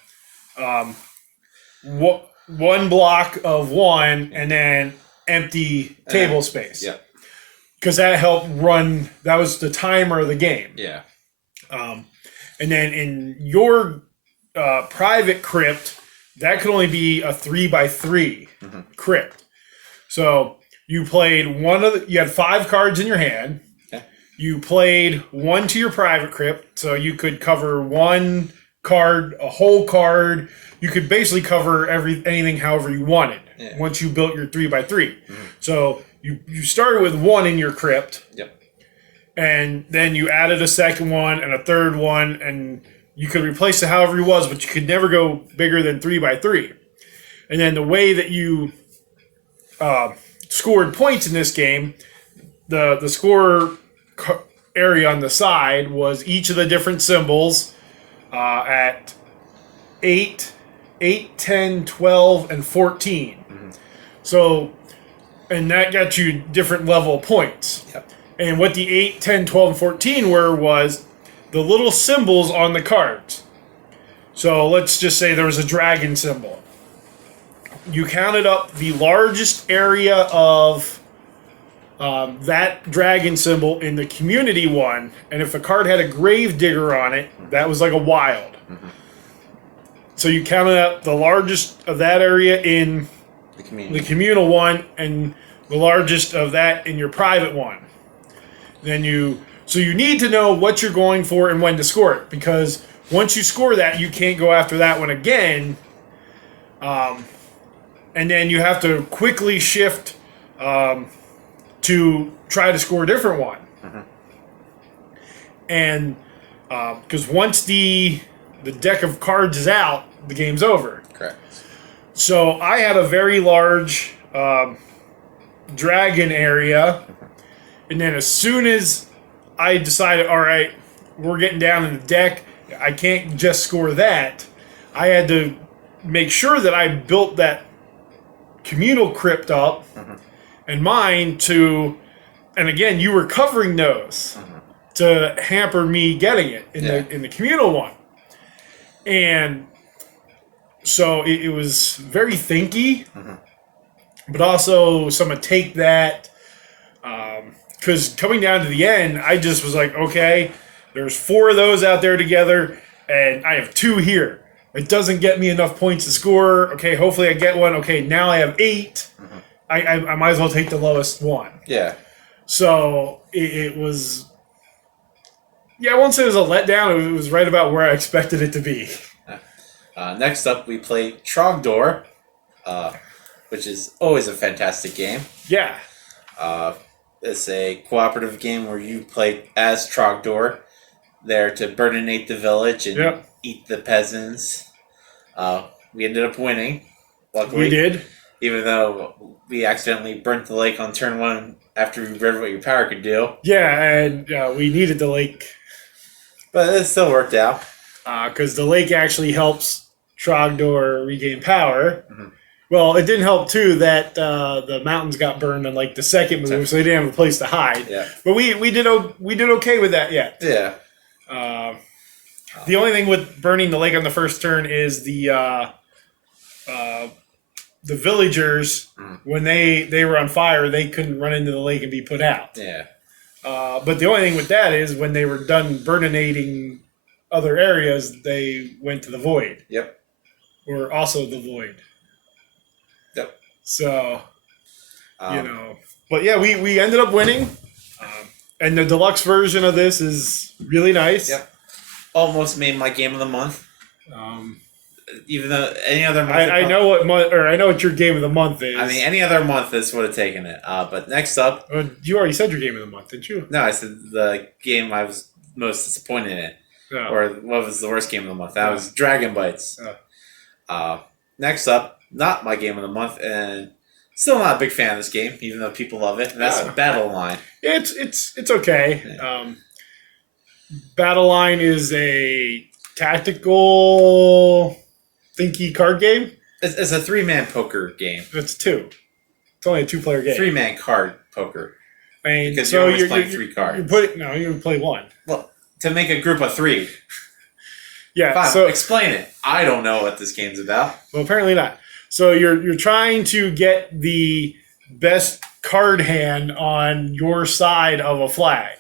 one block of one, and then empty table space. Yeah. Because that helped run. That was the timer of the game. Yeah. And then in your private crypt, that could only be a 3x3 crypt. So you played you had 5 cards in your hand. Okay. You played 1 to your private crypt, so you could cover 1 card, a whole card. You could basically cover anything however you wanted once you built your 3x3. So you started with 1 in your crypt. Yep. And then you added a second one and a third one, and you could replace it however it was, but you could never go bigger than 3x3. And then the way that you scored points in this game, the score area on the side was each of the different symbols at 8, 10, 12, and 14. So, and that got you different level of points. Yep. And what the 8, 10, 12, and 14 was the little symbols on the cards. So let's just say there was a dragon symbol. You counted up the largest area of that dragon symbol in the community one, and if a card had a grave digger on it, that was like a wild. So you counted up the largest of that area in the communal one, and the largest of that in your private one. So you need to know what you're going for and when to score it, because once you score that, you can't go after that one again. And then you have to quickly shift to try to score a different one. And because once the deck of cards is out, the game's over. Correct. So I had a very large dragon area. And then as soon as I decided, all right, we're getting down in the deck, I can't just score that. I had to make sure that I built that communal crypt up and mine to, and again, you were covering those to hamper me getting it in the communal one. And so it was very thinky, but also some take that, because coming down to the end, I just was like, okay, there's 4 of those out there together, and I have 2 here. It doesn't get me enough points to score. Okay, hopefully I get one. Okay, now I have 8. I might as well take the lowest one. Yeah. So it was, I won't say it was a letdown. It was right about where I expected it to be. Next up, we play Trogdor, which is always a fantastic game. Yeah. It's a cooperative game where you play as Trogdor, there to burninate the village and eat the peasants. We ended up winning. Luckily, We did. even though we accidentally burnt the lake on turn 1 after we read what your power could do. Yeah, and we needed the lake But it still worked out. because the lake actually helps Trogdor regain power. Well, it didn't help too that the mountains got burned on like the second move, so they didn't have a place to hide. Yeah. But we did okay with that yet. Yeah. The only thing with burning the lake on the first turn is the villagers when they were on fire, they couldn't run into the lake and be put out. Yeah. But the only thing with that is when they were done burninating other areas, they went to the void. Yep. Or also the void. Yep. So, but yeah, we ended up winning. And the deluxe version of this is really nice. Yep. Almost made my game of the month. Even though any other month, I know what your game of the month is. I mean, any other month this would have taken it. But next up, you already said your game of the month, didn't you? no, I said the game I was most disappointed in, No. or what was the worst game of the month. That was Dragon Bites. Yeah. Next up, not my game of the month, and still not a big fan of this game, even though people love it. And that's Battle Line. It's okay. Yeah. Battle Line is a tactical thinky card game. It's a 3-man poker game. It's 2. It's only a 2-player game. 3-man card poker. I mean, Because so you're always playing 3 cards. You play 1. Well, to make a group of 3. Yeah. Fine, So explain it. I don't know what this game's about. well, apparently not. So you're trying to get the best card hand on your side of a flag,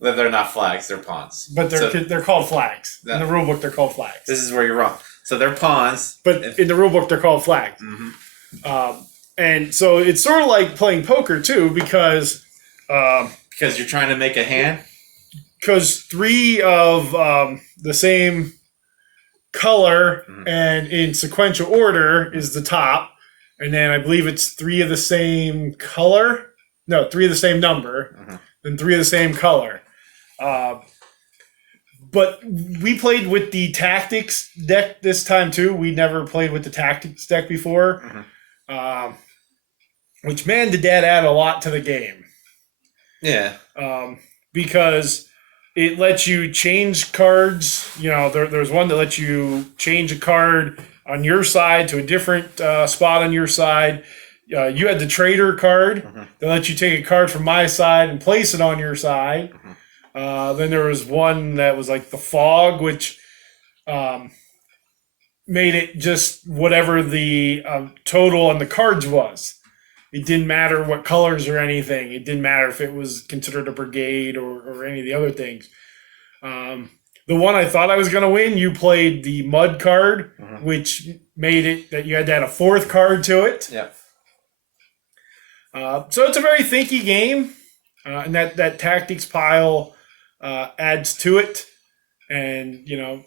They're not flags, they're pawns. but they're called flags. In the rule book, they're called flags. This is where you're wrong. So they're pawns. But in the rule book, they're called flags. And so it's sort of like playing poker too, because Because you're trying to make a hand. 3 of the same color and in sequential order is the top, and then I believe it's 3 of the same color. No, 3 of the same number, then 3 of the same color. But we played with the tactics deck this time too. We never played with the tactics deck before, which man did that add a lot to the game. Yeah. Because it lets you change cards. You know, there's one that lets you change a card on your side to a different spot on your side. You had the trader card that lets you take a card from my side and place it on your side. Then there was one that was like the fog, which made it just whatever the total on the cards was. It didn't matter what colors or anything. It didn't matter if it was considered a brigade or any of the other things. The one I thought I was going to win, you played the mud card, which made it that you had to add a 4th card to it. Yeah. So it's a very thinky game, and that tactics pile adds to it. And you know,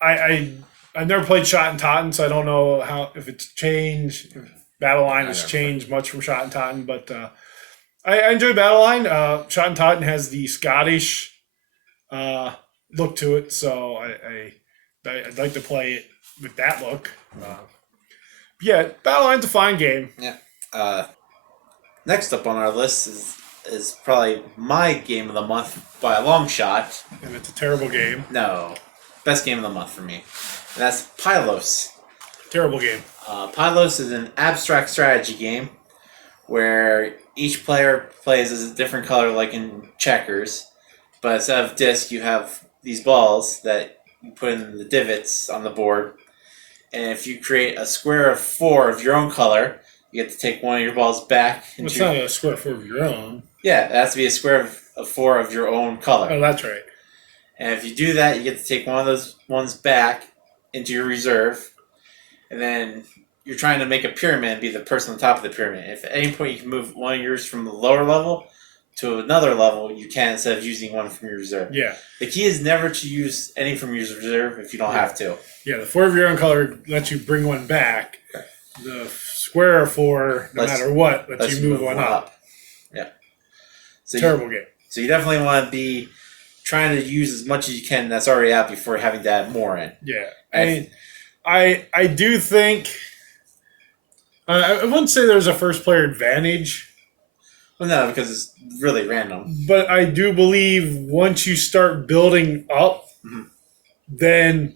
I've never played Shot and Totten, so I don't know if it's changed. Battle Line has changed much from Shot and Totten, but I enjoy Battle Line. Shot and Totten has the Scottish look to it, so I'd like to play it with that look. Yeah, Battle Line's a fine game. Yeah. Next up on our list is probably my game of the month by a long shot. And it's a terrible game. No, best game of the month for me. and that's Pylos. Terrible game. Pylos is an abstract strategy game where each player plays as a different color, like in checkers. But instead of disc, you have these balls that you put in the divots on the board. And if you create a square of 4 of your own color, you get to take one of your balls back. Well, it's not a square foot of your own. Yeah, it has to be a square of 4 of your own color. Oh, that's right. And if you do that, you get to take one of those ones back into your reserve. And then you're trying to make a pyramid and be the person on top of the pyramid. If at any point you can move one of yours from the lower level to another level, you can instead of using one from your reserve. Yeah. The key is never to use any from your reserve if you don't have to. Yeah, the 4 of your own color lets you bring one back. Okay. The square of 4, no matter what, lets you move one up. Yeah. So Terrible game. So you definitely want to be trying to use as much as you can that's already out before having to add more in. Yeah. I do think I wouldn't say there's a first player advantage, Well, no, because it's really random. but I do believe once you start building up, Mhm. then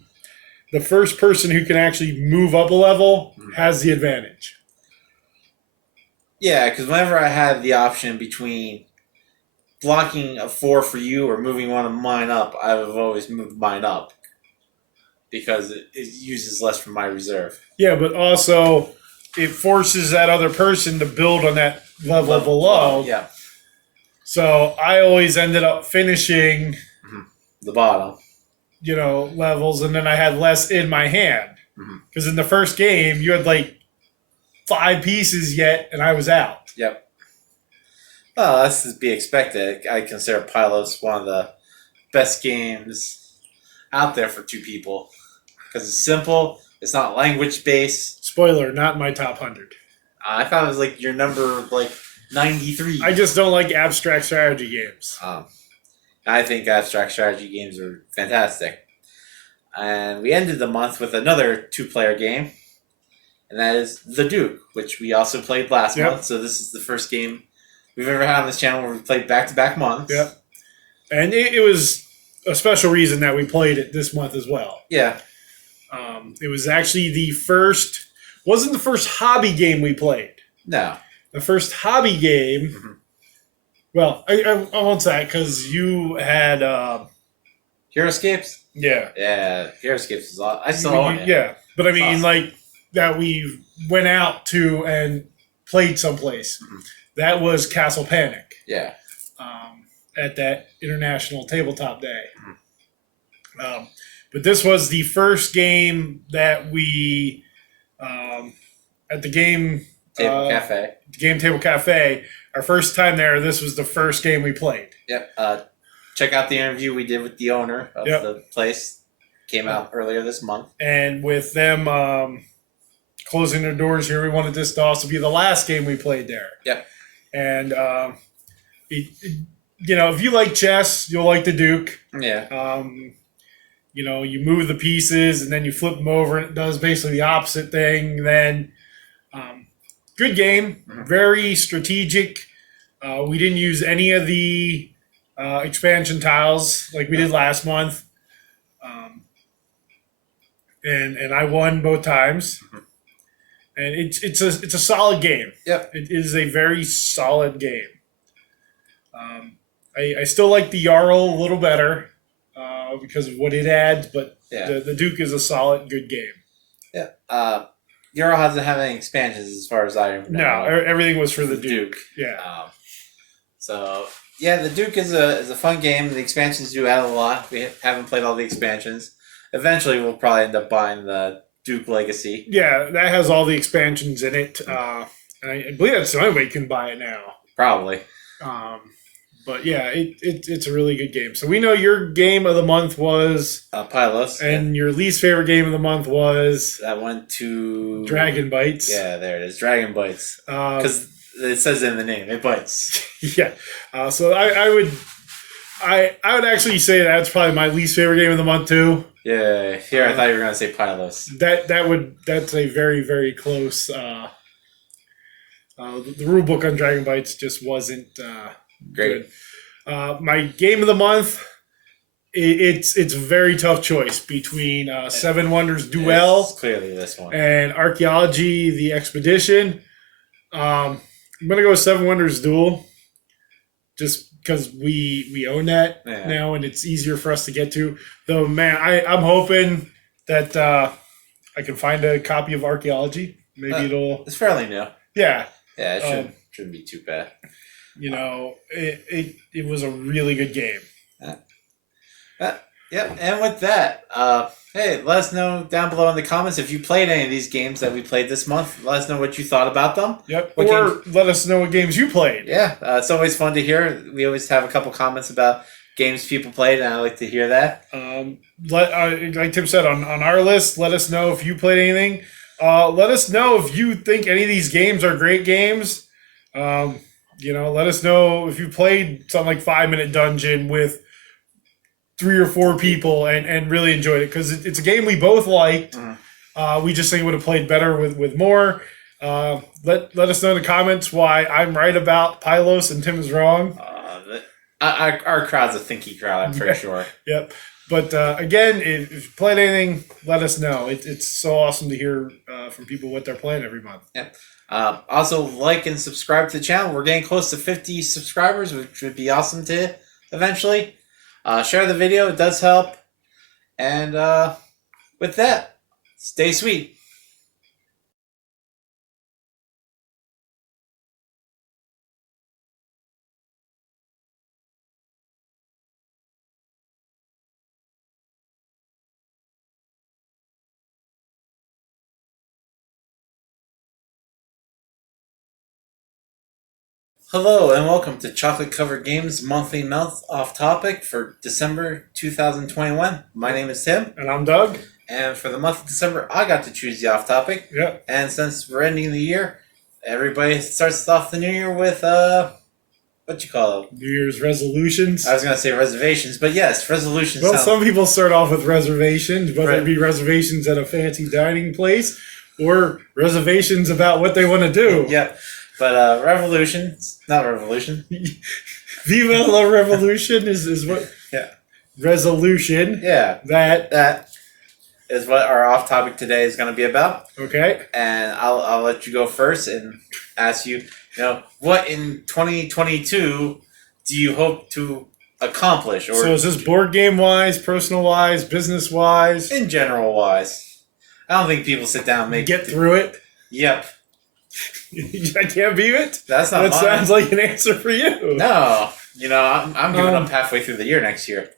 the first person who can actually move up a level Mhm. has the advantage. Yeah, because whenever I had the option between blocking a 4 for you or moving one of mine up, I would have always moved mine up because it uses less from my reserve. Yeah, but also it forces that other person to build on that level below. Yeah, So I always ended up finishing, the bottom. levels, and then I had less in my hand. Mhm. Because in the first game, you had like 5 pieces yet, and I was out. Yep. Well, that's to be expected. I consider Pylos one of the best games out there for 2 people because it's simple. It's not language based. Spoiler, not in my top 100. I thought it was like your number 93. I just don't like abstract strategy games. I think abstract strategy games are fantastic. And we ended the month with another 2-player game, and that is The Duke, which we also played last Yep. month. So this is the first game we've ever had on this channel where we played back-to-back months. Yep. And it was a special reason that we played it this month as well. Yeah. It was actually wasn't the first hobby game we played. No. The first hobby game. Mhm. Well, I won't say that because you had, Heroescapes? yeah. Yeah, Heroescapes is awesome. I still own it. Yeah, but I mean, Awesome. like that we went out to and played someplace. Mhm. That was Castle Panic Yeah. at that International Tabletop Day. But this was the first game that we at the game Table Cafe. Game Table Cafe. Our first time there. This was the first game we played. Yep. Check out the interview we did with the owner of Yep. the place. Came out earlier this month. And with them closing their doors here, we wanted this to also be the last game we played there. Yep. And if you like chess, you'll like the Duke. Yeah. You move the pieces and then you flip them over, and it does basically the opposite thing. Then, good game, Mhm. very strategic. We didn't use any of the expansion tiles like we did last month. And I won both times. Mhm. And it's a solid game. Yep. It is a very solid game. I still like the Jarl a little better because of what it adds, but Yeah. the Duke is a solid, good game. Yeah. Euro doesn't have any expansions as far as I know. No, everything was for the Duke. Duke. Yeah. So yeah, the Duke is a fun game. The expansions do add a lot. We haven't played all the expansions. Eventually, we'll probably end up buying the Duke Legacy. Yeah, that has all the expansions in it. And I believe that's the only way you can buy it now. Probably. But yeah, it's a really good game. So we know your game of the month was, Pylos. and your least favorite game of the month was That went to Dragon Bites. Yeah, there it is. Dragon Bites. Because it says in the name, it bites. Yeah. So I would actually say that's probably my least favorite game of the month too. Yeah. Here, I thought you were gonna say Pylos. That's a very, very close. The rule book on Dragon Bites just wasn't Great. good. My game of the month it's a very tough choice between Seven Wonders Duel It's clearly this one. and Archaeology the Expedition. I'm gonna go with Seven Wonders Duel, just because we own that now and it's easier for us to get to. Though, man, I'm hoping that I can find a copy of Archaeology. Maybe it'll. It's fairly new. Yeah. Yeah, it shouldn't be too bad. It was a really good game. Yep, and with that, hey, let us know down below in the comments if you played any of these games that we played this month. Let us know what you thought about them. Yep. What or let us know what games you played. Yeah, it's always fun to hear. We always have a couple comments about games people played, and I like to hear that. Like Tim said, on our list, let us know if you played anything. Let us know if you think any of these games are great games. Let us know if you played something like 5 Minute Dungeon with 3 or 4 people and really enjoyed it, because it's a game we both liked. We just think it would have played better with more. Let us know in the comments why I'm right about Pylos and Tim is wrong. Our crowd's a thinky crowd, I'm pretty sure. Yep. But again, if you played anything, let us know. It's so awesome to hear from people what they're playing every month. Yep. Also, like and subscribe to the channel. We're getting close to 50 subscribers, which would be awesome to eventually. Share the video, it does help. And with that, stay sweet. Hello and welcome to Chocolate Covered Games Monthly Mouth Off Topic for December 2021. My name is Tim. And I'm Doug. And for the month of December, I got to choose the off topic. Yep. And since we're ending the year, everybody starts off the new year with, what you call it? New Year's resolutions. I was going to say reservations, but yes, resolutions. Well, some people start off with reservations, whether it Right. be reservations at a fancy dining place or reservations about what they want to do. Yep. But not revolution. Viva la Revolution is what? Yeah. Resolution. Yeah. That is what our off topic today is going to be about. Okay. And I'll let you go first and ask you, what in 2022 do you hope to accomplish? Or So is this board game wise, personal wise, business wise? in general wise? I don't think people sit down and make Get through it. Yep. I can't beat it. That's not That mine. sounds like an answer for you. No. I'm giving up halfway through the year next year.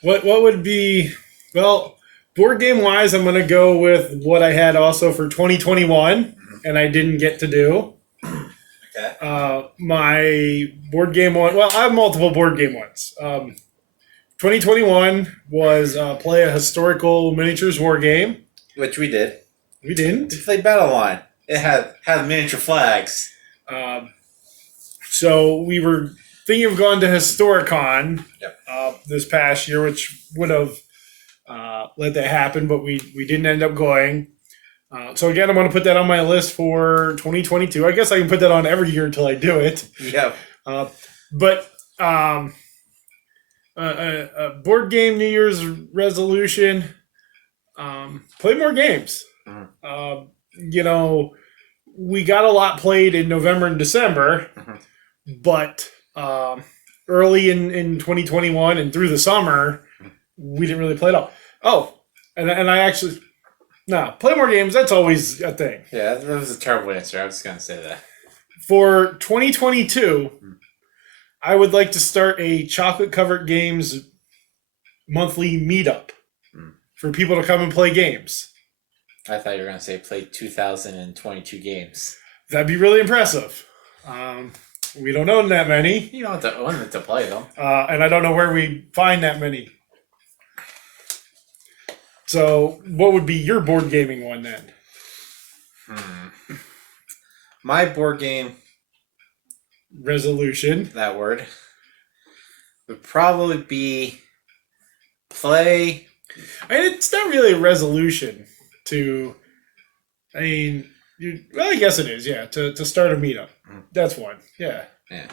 What would be, well, board game wise, I'm going to go with what I had also for 2021 and I didn't get to do. Okay. My board game one, well, I have multiple board game ones. 2021 was play a historical miniatures war game. Which we did. We didn't. We played Battle Line. It had miniature flags. So we were thinking of going to Historicon Yep. this past year, which would have let that happen, but we didn't end up going. So again, I'm going to put that on my list for 2022. I guess I can put that on every year until I do it. Yep. But a board game New Year's resolution, play more games. We got a lot played in November and December, but early in 2021 and through the summer, we didn't really play it all. Oh, and I actually, play more games, that's always a thing. Yeah, that was a terrible answer. I was just going to say that. For 2022, I would like to start a Chocolate Covered Games monthly meetup for people to come and play games. I thought you were going to say play 2022 games. That'd be really impressive. We don't own that many, You don't have to own it to play them. and I don't know where we find that many. So, what would be your board gaming one then? My board game, Resolution. that word, would probably be play. I mean, it's not really a resolution to. I mean, I guess it is. Yeah, to start a meetup. That's one. Yeah. Yeah.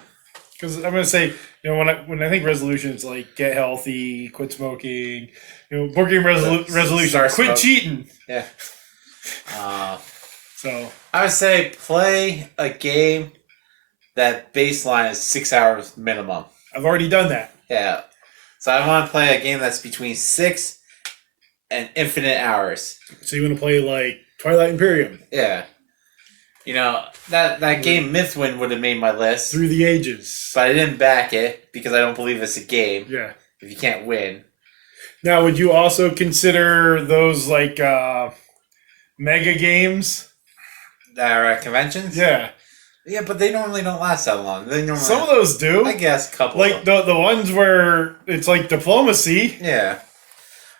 Because I'm gonna say, when I think resolutions, like get healthy, quit smoking, board game resolution, Start quit smoke. cheating. Yeah. Uh, So I would say play a game that baseline is 6 hours minimum. I've already done that. Yeah. So I want to play a game that's between 6 and infinite hours. So you want to play like Twilight Imperium, Yeah. That game Mythwind would have made my list, Through the Ages. but I didn't back it because I don't believe it's a game Yeah. if you can't win. Now, would you also consider those like mega games? That are at conventions? Yeah. Yeah, but they normally don't last that long. They normally Some of those do. I guess a couple Like of them. the ones where it's like diplomacy. Yeah.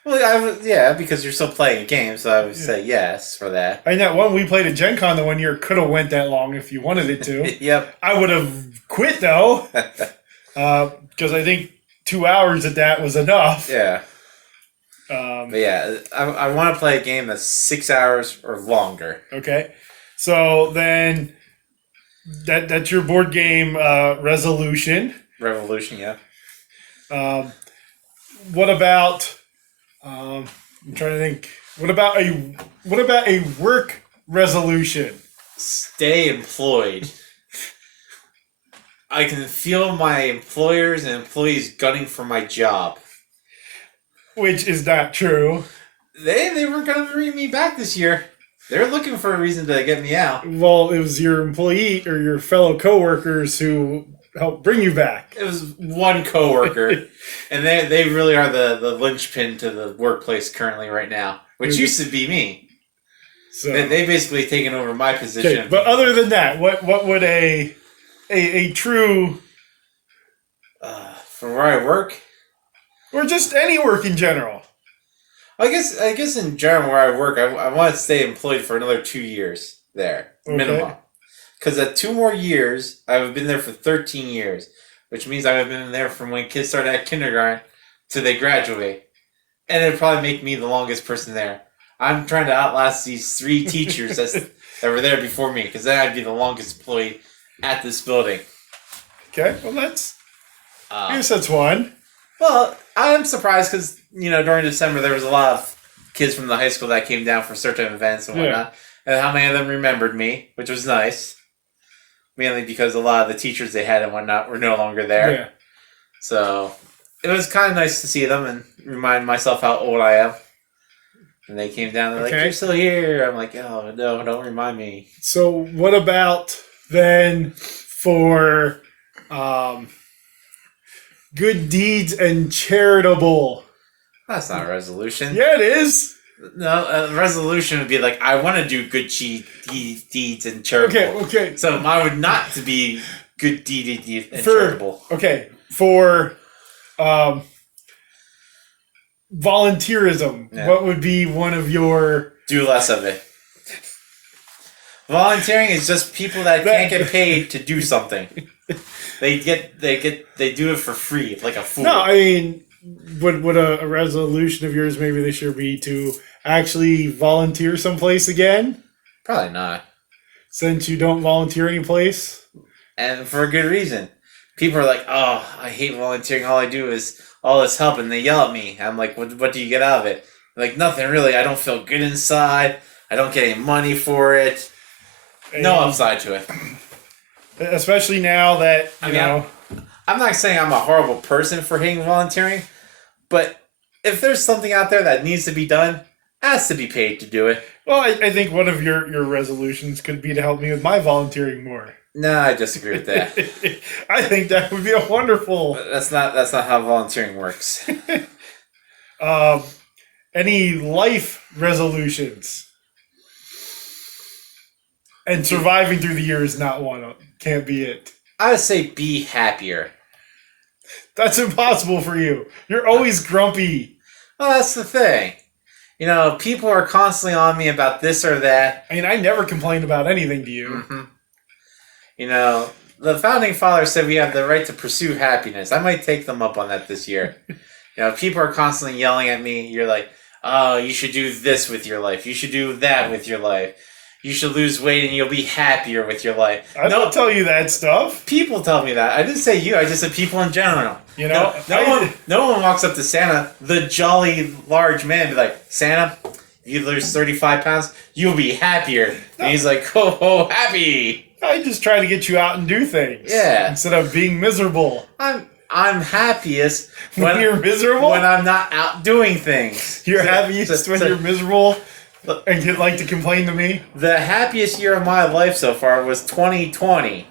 Well, because you're still playing a game, so I would say yes for that. And that one we played at Gen Con the one year could have went that long if you wanted it to. Yep. I would have quit though, because I think 2 hours at that was enough. Yeah. Um, But yeah, I want to play a game that's 6 hours or longer. okay, so then that's your board game resolution. Revolution, yeah. What about? I'm trying to think. What about a work resolution? Stay employed. I can feel my employers and employees gunning for my job. Which is not true. They weren't going to bring me back this year. They're looking for a reason to get me out. Well, it was your employee or your fellow coworkers who helped bring you back. It was one coworker, and they really are the linchpin to the workplace currently right now, which used to be me. So, They basically taken over my position. okay, but other than that, what would a true From where I work, or just any work in general? I guess in general where I work, I want to stay employed for another 2 years there Okay. minimum. Because at 2 more years, I've been there for 13 years, which means I've been there from when kids started at kindergarten till they graduate, and it'd probably make me the longest person there. I'm trying to outlast these 3 teachers that were there before me, because then I'd be the longest employee at this building. Okay, well that's Uh, I guess that's one. Well, I'm surprised because, during December there was a lot of kids from the high school that came down for certain events and whatnot. And how many of them remembered me, which was nice. Mainly because a lot of the teachers they had and whatnot were no longer there. Yeah. So it was kind of nice to see them and remind myself how old I am. And they came down and they're like, Okay. "You're still here." I'm like, "Oh, no, don't remind me." So what about then for good deeds and charitable? That's not a resolution. Yeah, it is. No, a resolution would be like, I want to do good deeds and charitable. Okay. So mine would not to be good deed and For charitable. okay, for volunteerism, Yeah. what would be one of your Do less of it. Volunteering is just people that can't get paid to do something. They do it for free, like a fool. No, I mean, would a resolution of yours maybe this year be to actually volunteer someplace again, Probably not. since you don't volunteer any place? And for a good reason. People are like, "Oh, I hate volunteering. All I do is all this help," and they yell at me. I'm like, "What do you get out of it?" Like, nothing really. I don't feel good inside. I don't get any money for it. No And upside to it. especially now that I you mean, know. I'm not saying I'm a horrible person for hating volunteering, but if there's something out there that needs to be done, ask to be paid to do it. Well, I think one of your resolutions could be to help me with my volunteering more. No, I disagree with that. I think that would be a wonderful. That's not how volunteering works. Any life resolutions? And surviving through the year is not one. Can't be it. I would say be happier. That's impossible for you. You're always grumpy. Well, that's the thing. People are constantly on me about this or that. I mean, I never complain about anything to you. Mm-hmm. The founding fathers said we have the right to pursue happiness. I might take them up on that this year. People are constantly yelling at me. You're like, "Oh, you should do this with your life. You should do that with your life. you should lose weight and you'll be happier with your life. I don't tell you that stuff. People tell me that. I didn't say you. I just said people in general. You know, no one walks up to Santa, the jolly large man, and be like, Santa, if you lose 35 pounds, you'll be happier. And he's like, oh, happy. I just try to get you out and do things. Yeah. Instead of being miserable. I'm happiest When you're miserable? When I'm not out doing things. You're happiest when you're miserable and you like to complain to me? The happiest year of my life so far was 2020.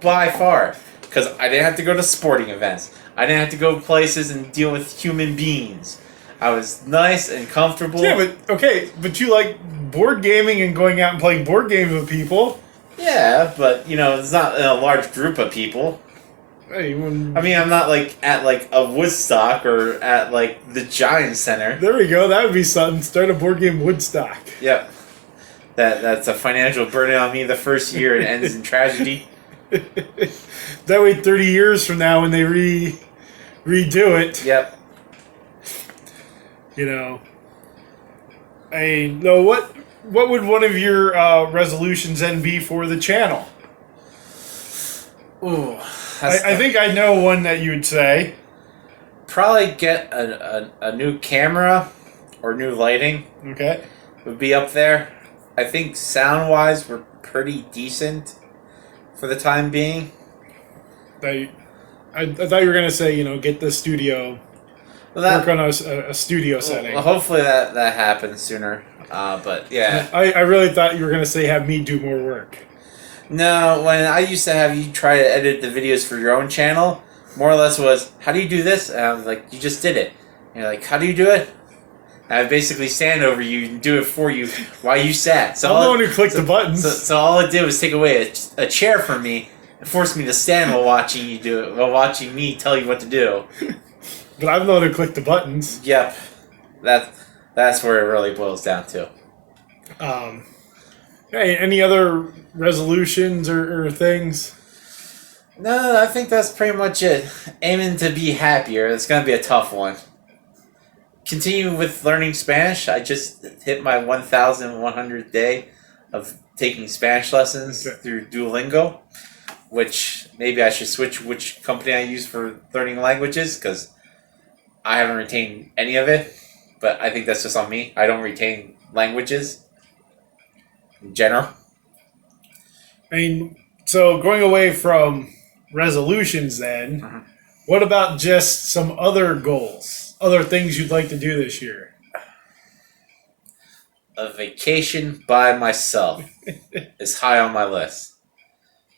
By far. Because I didn't have to go to sporting events. I didn't have to go places and deal with human beings. I was nice and comfortable. Yeah, but you like board gaming and going out and playing board games with people. Yeah, but it's not in a large group of people. Hey, I mean, I'm not like at like a Woodstock or at like the Giant Center. There we go. That would be something. Start a board game Woodstock. Yep. That's a financial burden on me the first year. It ends in tragedy. That way, 30 years from now, when they redo it, Yep. I mean, no. What would one of your resolutions then be for the channel? Ooh. I think I know one that you would say. Probably get a new camera or new lighting Okay. would be up there. I think sound wise we're pretty decent for the time being. I thought you were gonna say get the studio, Well, work on a studio setting. well, hopefully that happens sooner. But yeah. I really thought you were gonna say have me do more work. No, when I used to have you try to edit the videos for your own channel, more or less was, how do you do this? And I was like, you just did it. And you're like, how do you do it? And I basically stand over you and do it for you while you sat. So I'm the one who clicked the buttons. So all it did was take away a chair from me and force me to stand while watching you do it, while watching me tell you what to do. But I'm the one who clicked the buttons. Yep. That's where it really boils down to. Hey, any other resolutions or things? No, I think that's pretty much it. Aiming to be happier. It's going to be a tough one. Continue with learning Spanish. I just hit my 1,100th day of taking Spanish lessons through Duolingo, which maybe I should switch which company I use for learning languages because I haven't retained any of it. But I think that's just on me. I don't retain languages in general. I mean, so going away from resolutions then, what about just some other goals? Other things you'd like to do this year? A vacation by myself is high on my list.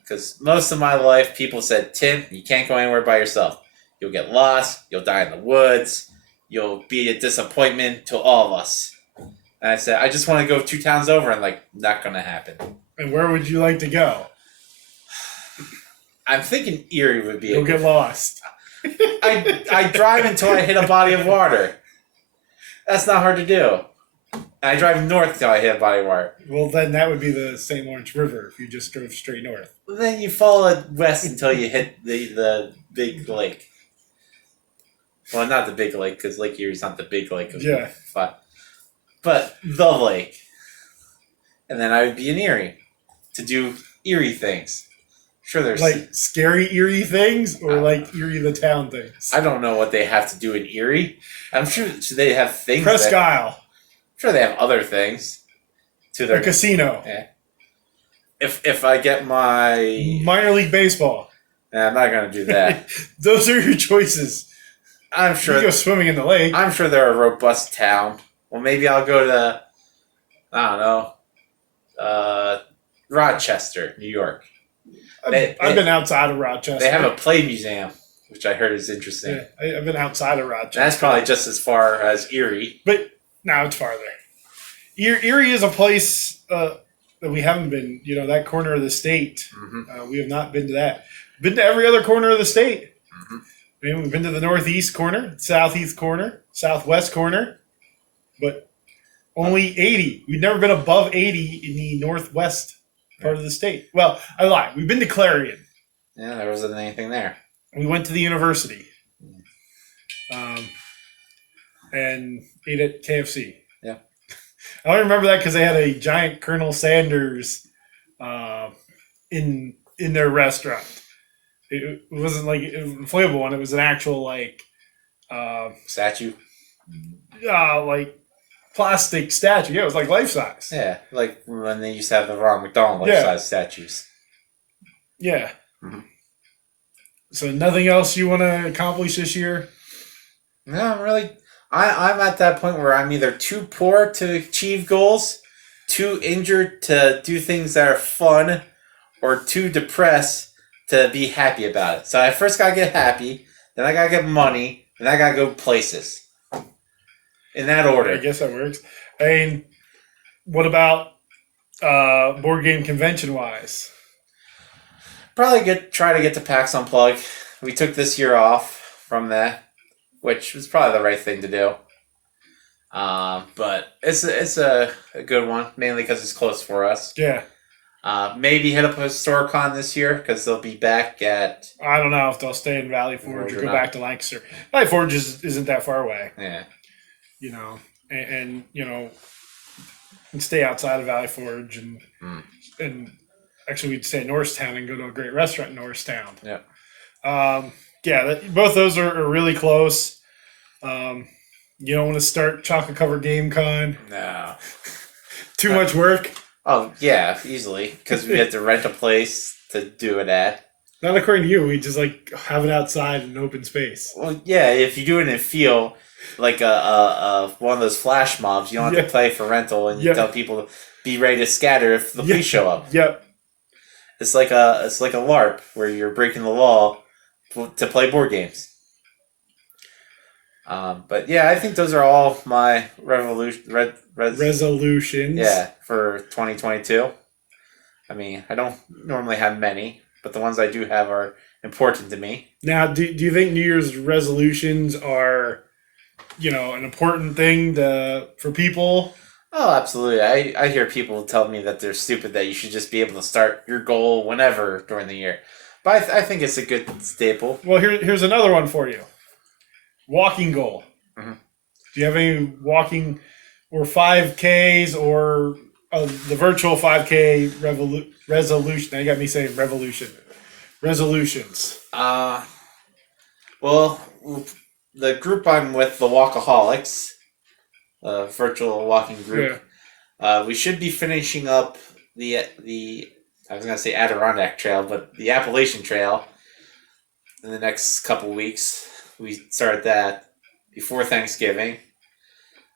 Because most of my life, people said, Tim, you can't go anywhere by yourself. You'll get lost. You'll die in the woods. You'll be a disappointment to all of us. And I said, I just want to go 2 towns over. And not going to happen. And where would you like to go? I'm thinking Erie would be You'll get lost. I drive until I hit a body of water. That's not hard to do. And I drive north till I hit a body of water. Well, then that would be the St. Lawrence River if you just drove straight north. Then you follow it west until you hit the big lake. Well, not the big lake, because Lake Erie's not the big lake. Yeah. But the lake. And then I would be in Erie to do Erie things. Sure, there's like scary Erie things or like Erie the town things. I don't know what they have to do in Erie. I'm sure they have things. Presque Isle. I'm sure they have other things. To their a casino. Yeah. If I get my minor league baseball. Nah, I'm not gonna do that. Those are your choices. I'm sure. You go swimming in the lake. I'm sure they're a robust town. Well, maybe I'll go to I don't know, Rochester, New York. I've been outside of Rochester. They have a play museum, which I heard is interesting. Yeah, I've been outside of Rochester. That's probably just as far as Erie. But no, it's farther. Erie is a place that we haven't been. That corner of the state. Mm-hmm. We have not been to that. Been to every other corner of the state. Mm-hmm. I mean, we've been to the northeast corner, southeast corner, southwest corner, but only 80. We've never been above 80 in the northwest part of the state. Well, I lied. We've been to Clarion. Yeah, there wasn't anything there. We went to the university. And ate at KFC. Yeah. I only remember that because they had a giant Colonel Sanders in their restaurant. It wasn't like an inflatable one. It was an actual Statue. like plastic statue. Yeah, it was like life size. Yeah, like when they used to have the Ronald McDonald Yeah. life-size statues. Yeah. Mhm. So nothing else you want to accomplish this year? No, I'm at that point where I'm either too poor to achieve goals, too injured to do things that are fun, or too depressed to be happy about it. So I first gotta get happy, then I gotta get money, then I gotta go places. In that I order. guess that works. I mean, what about board game convention wise? Probably try to get to PAX Unplug. We took this year off from that, which was probably the right thing to do. But it's a good one, mainly because it's close for us. Yeah. Maybe hit up Historicon this year because they'll be back at I don't know if they'll stay in Valley Forge or go not. back to Lancaster. Valley Forge isn't that far away, yeah. And and stay outside of Valley Forge and actually we'd stay in Norristown and go to a great restaurant in Norristown. Yeah. Both those are really close. You don't want to start chocolate covered game con. No. Too much work. Oh yeah, easily because we had to rent a place to do it at. Not according to you. We just have it outside in an open space. Well, yeah, if you do it in a field like a one of those flash mobs, you don't have to play for rental, and you tell people to be ready to scatter if the police show up. Yep. It's like a LARP where you're breaking the law to play board games. But yeah, I think those are all my Resolutions. Yeah, for 2022. I mean, I don't normally have many, but the ones I do have are important to me. Now, do you think New Year's resolutions are, an important thing for people? Oh, absolutely. I hear people tell me that they're stupid, that you should just be able to start your goal whenever during the year. But I think it's a good staple. Well, here's another one for you. Walking goal. Mhm. Do you have any walking or 5Ks or the virtual 5K resolution? Now you got me saying revolution. Resolutions. Well, the group I'm with, the Walkaholics, virtual walking group, we should be finishing up the I was gonna say Adirondack Trail, but the Appalachian Trail in the next couple weeks. We started that before Thanksgiving.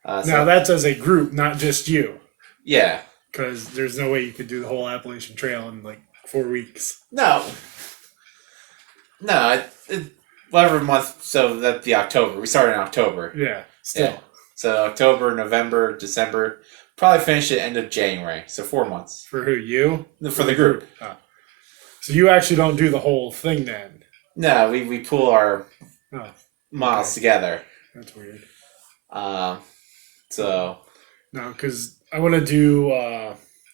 Now that's as a group, not just you, yeah. because there's no way you could do the whole Appalachian Trail in 4 weeks. No, whatever month. So that'd be October. We started in October. Yeah, still. Yeah. So October, November, December. Probably finish it end of January. So 4 months. For who, you? For the group. Oh. So you actually don't do the whole thing then? No, we pool our Oh, miles together. that's weird. So No, because I want to do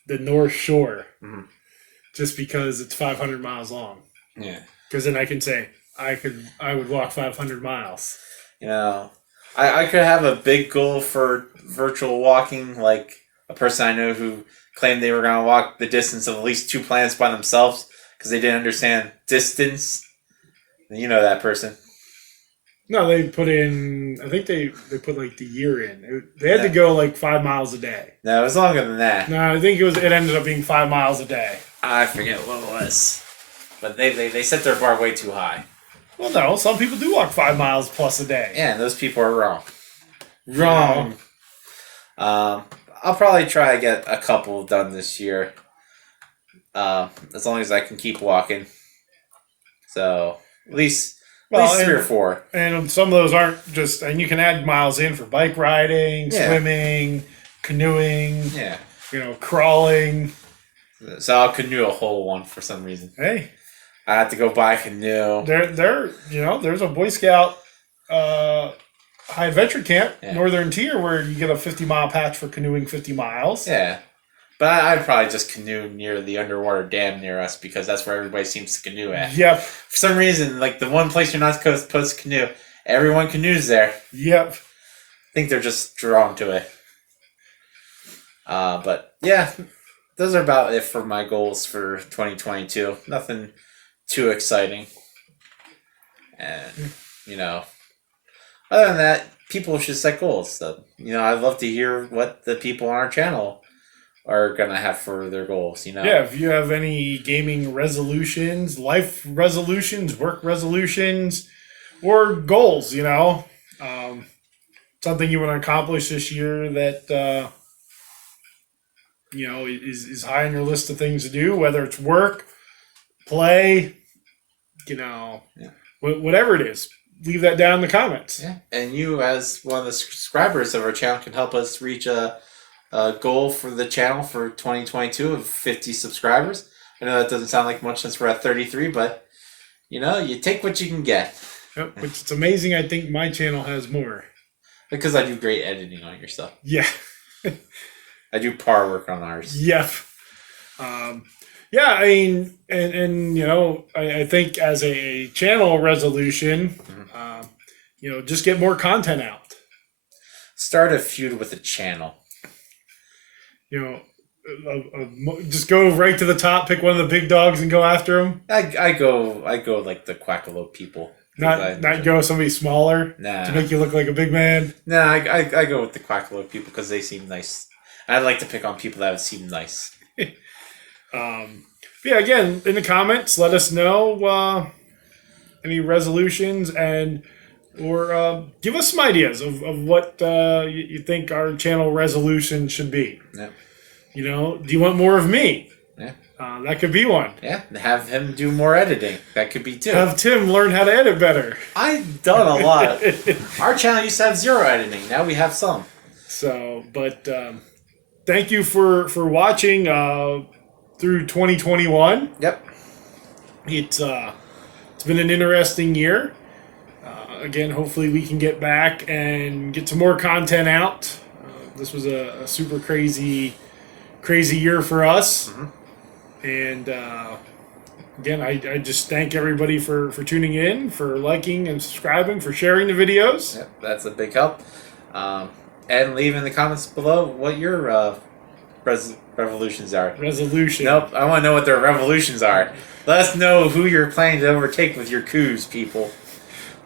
the North Shore, Mhm. just because it's 500 miles long. yeah, Because then I can say I would walk 500 miles. I could have a big goal for virtual walking, like a person I know who claimed they were going to walk the distance of at least 2 planets by themselves because they didn't understand distance. You know that person. No, they put in. I think they put the year in. They had to go 5 miles a day. No, it was longer than that. No, I think it ended up being 5 miles a day. I forget what it was, but they set their bar way too high. Well, no, some people do walk 5 miles plus a day. Yeah, and those people are wrong. Wrong. I'll probably try to get a couple done this year. As long as I can keep walking. So at least 3 or 4. And some of those aren't just, and you can add miles in for bike riding, swimming, canoeing, crawling. So I'll canoe a whole one for some reason. Hey, I have to go buy a canoe. There's a Boy Scout high adventure camp, Northern Tier, where you get a 50-mile patch for canoeing 50 miles. Yeah. But I'd probably just canoe near the underwater dam near us because that's where everybody seems to canoe at. Yep. For some reason, the one place you're not supposed to canoe, everyone canoes there. Yep. I think they're just drawn to it. But yeah, those are about it for my goals for 2022. Nothing too exciting. And, other than that, people should set goals. So, I'd love to hear what the people on our channel are going to have for their goals, Yeah, if you have any gaming resolutions, life resolutions, work resolutions, or goals, something you want to accomplish this year that, is high on your list of things to do, whether it's work, play, whatever it is, leave that down in the comments. Yeah. And you, as one of the subscribers of our channel, can help us reach a goal for the channel for 2022 of 50 subscribers. I know that doesn't sound like much since we're at 33, but you take what you can get. Yep, which it's amazing. I think my channel has more. Because I do great editing on your stuff. Yeah. I do par work on ours. Yep. Yeah, I mean, and I think as a channel resolution, just get more content out. Start a feud with the channel. Just go right to the top, pick one of the big dogs, and go after them. I go like the Quackalope people. Not go somebody smaller to make you look like a big man. Nah, I go with the Quackalope people because they seem nice. I like to pick on people that seem nice. Yeah, again, in the comments, let us know any resolutions or give us some ideas of what you think our channel resolution should be. Yeah. Do you want more of me? Yeah. That could be one. Yeah, have him do more editing. That could be too. Have Tim learn how to edit better. I've done a lot. Our channel used to have 0 editing. Now we have some. So, but thank you for watching through 2021. Yep. It's been an interesting year. Again, hopefully we can get back and get some more content out. This was a super crazy year for us. Mm-hmm. And again, I just thank everybody for tuning in, for liking and subscribing, for sharing the videos. Yep, that's a big help. And leave in the comments below what your revolutions are. Resolution. Nope, I want to know what their revolutions are. Let us know who you're planning to overtake with your coups, people.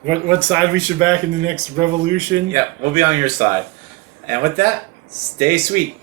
What side we should back in the next revolution. Yep, we'll be on your side. And with that, stay sweet.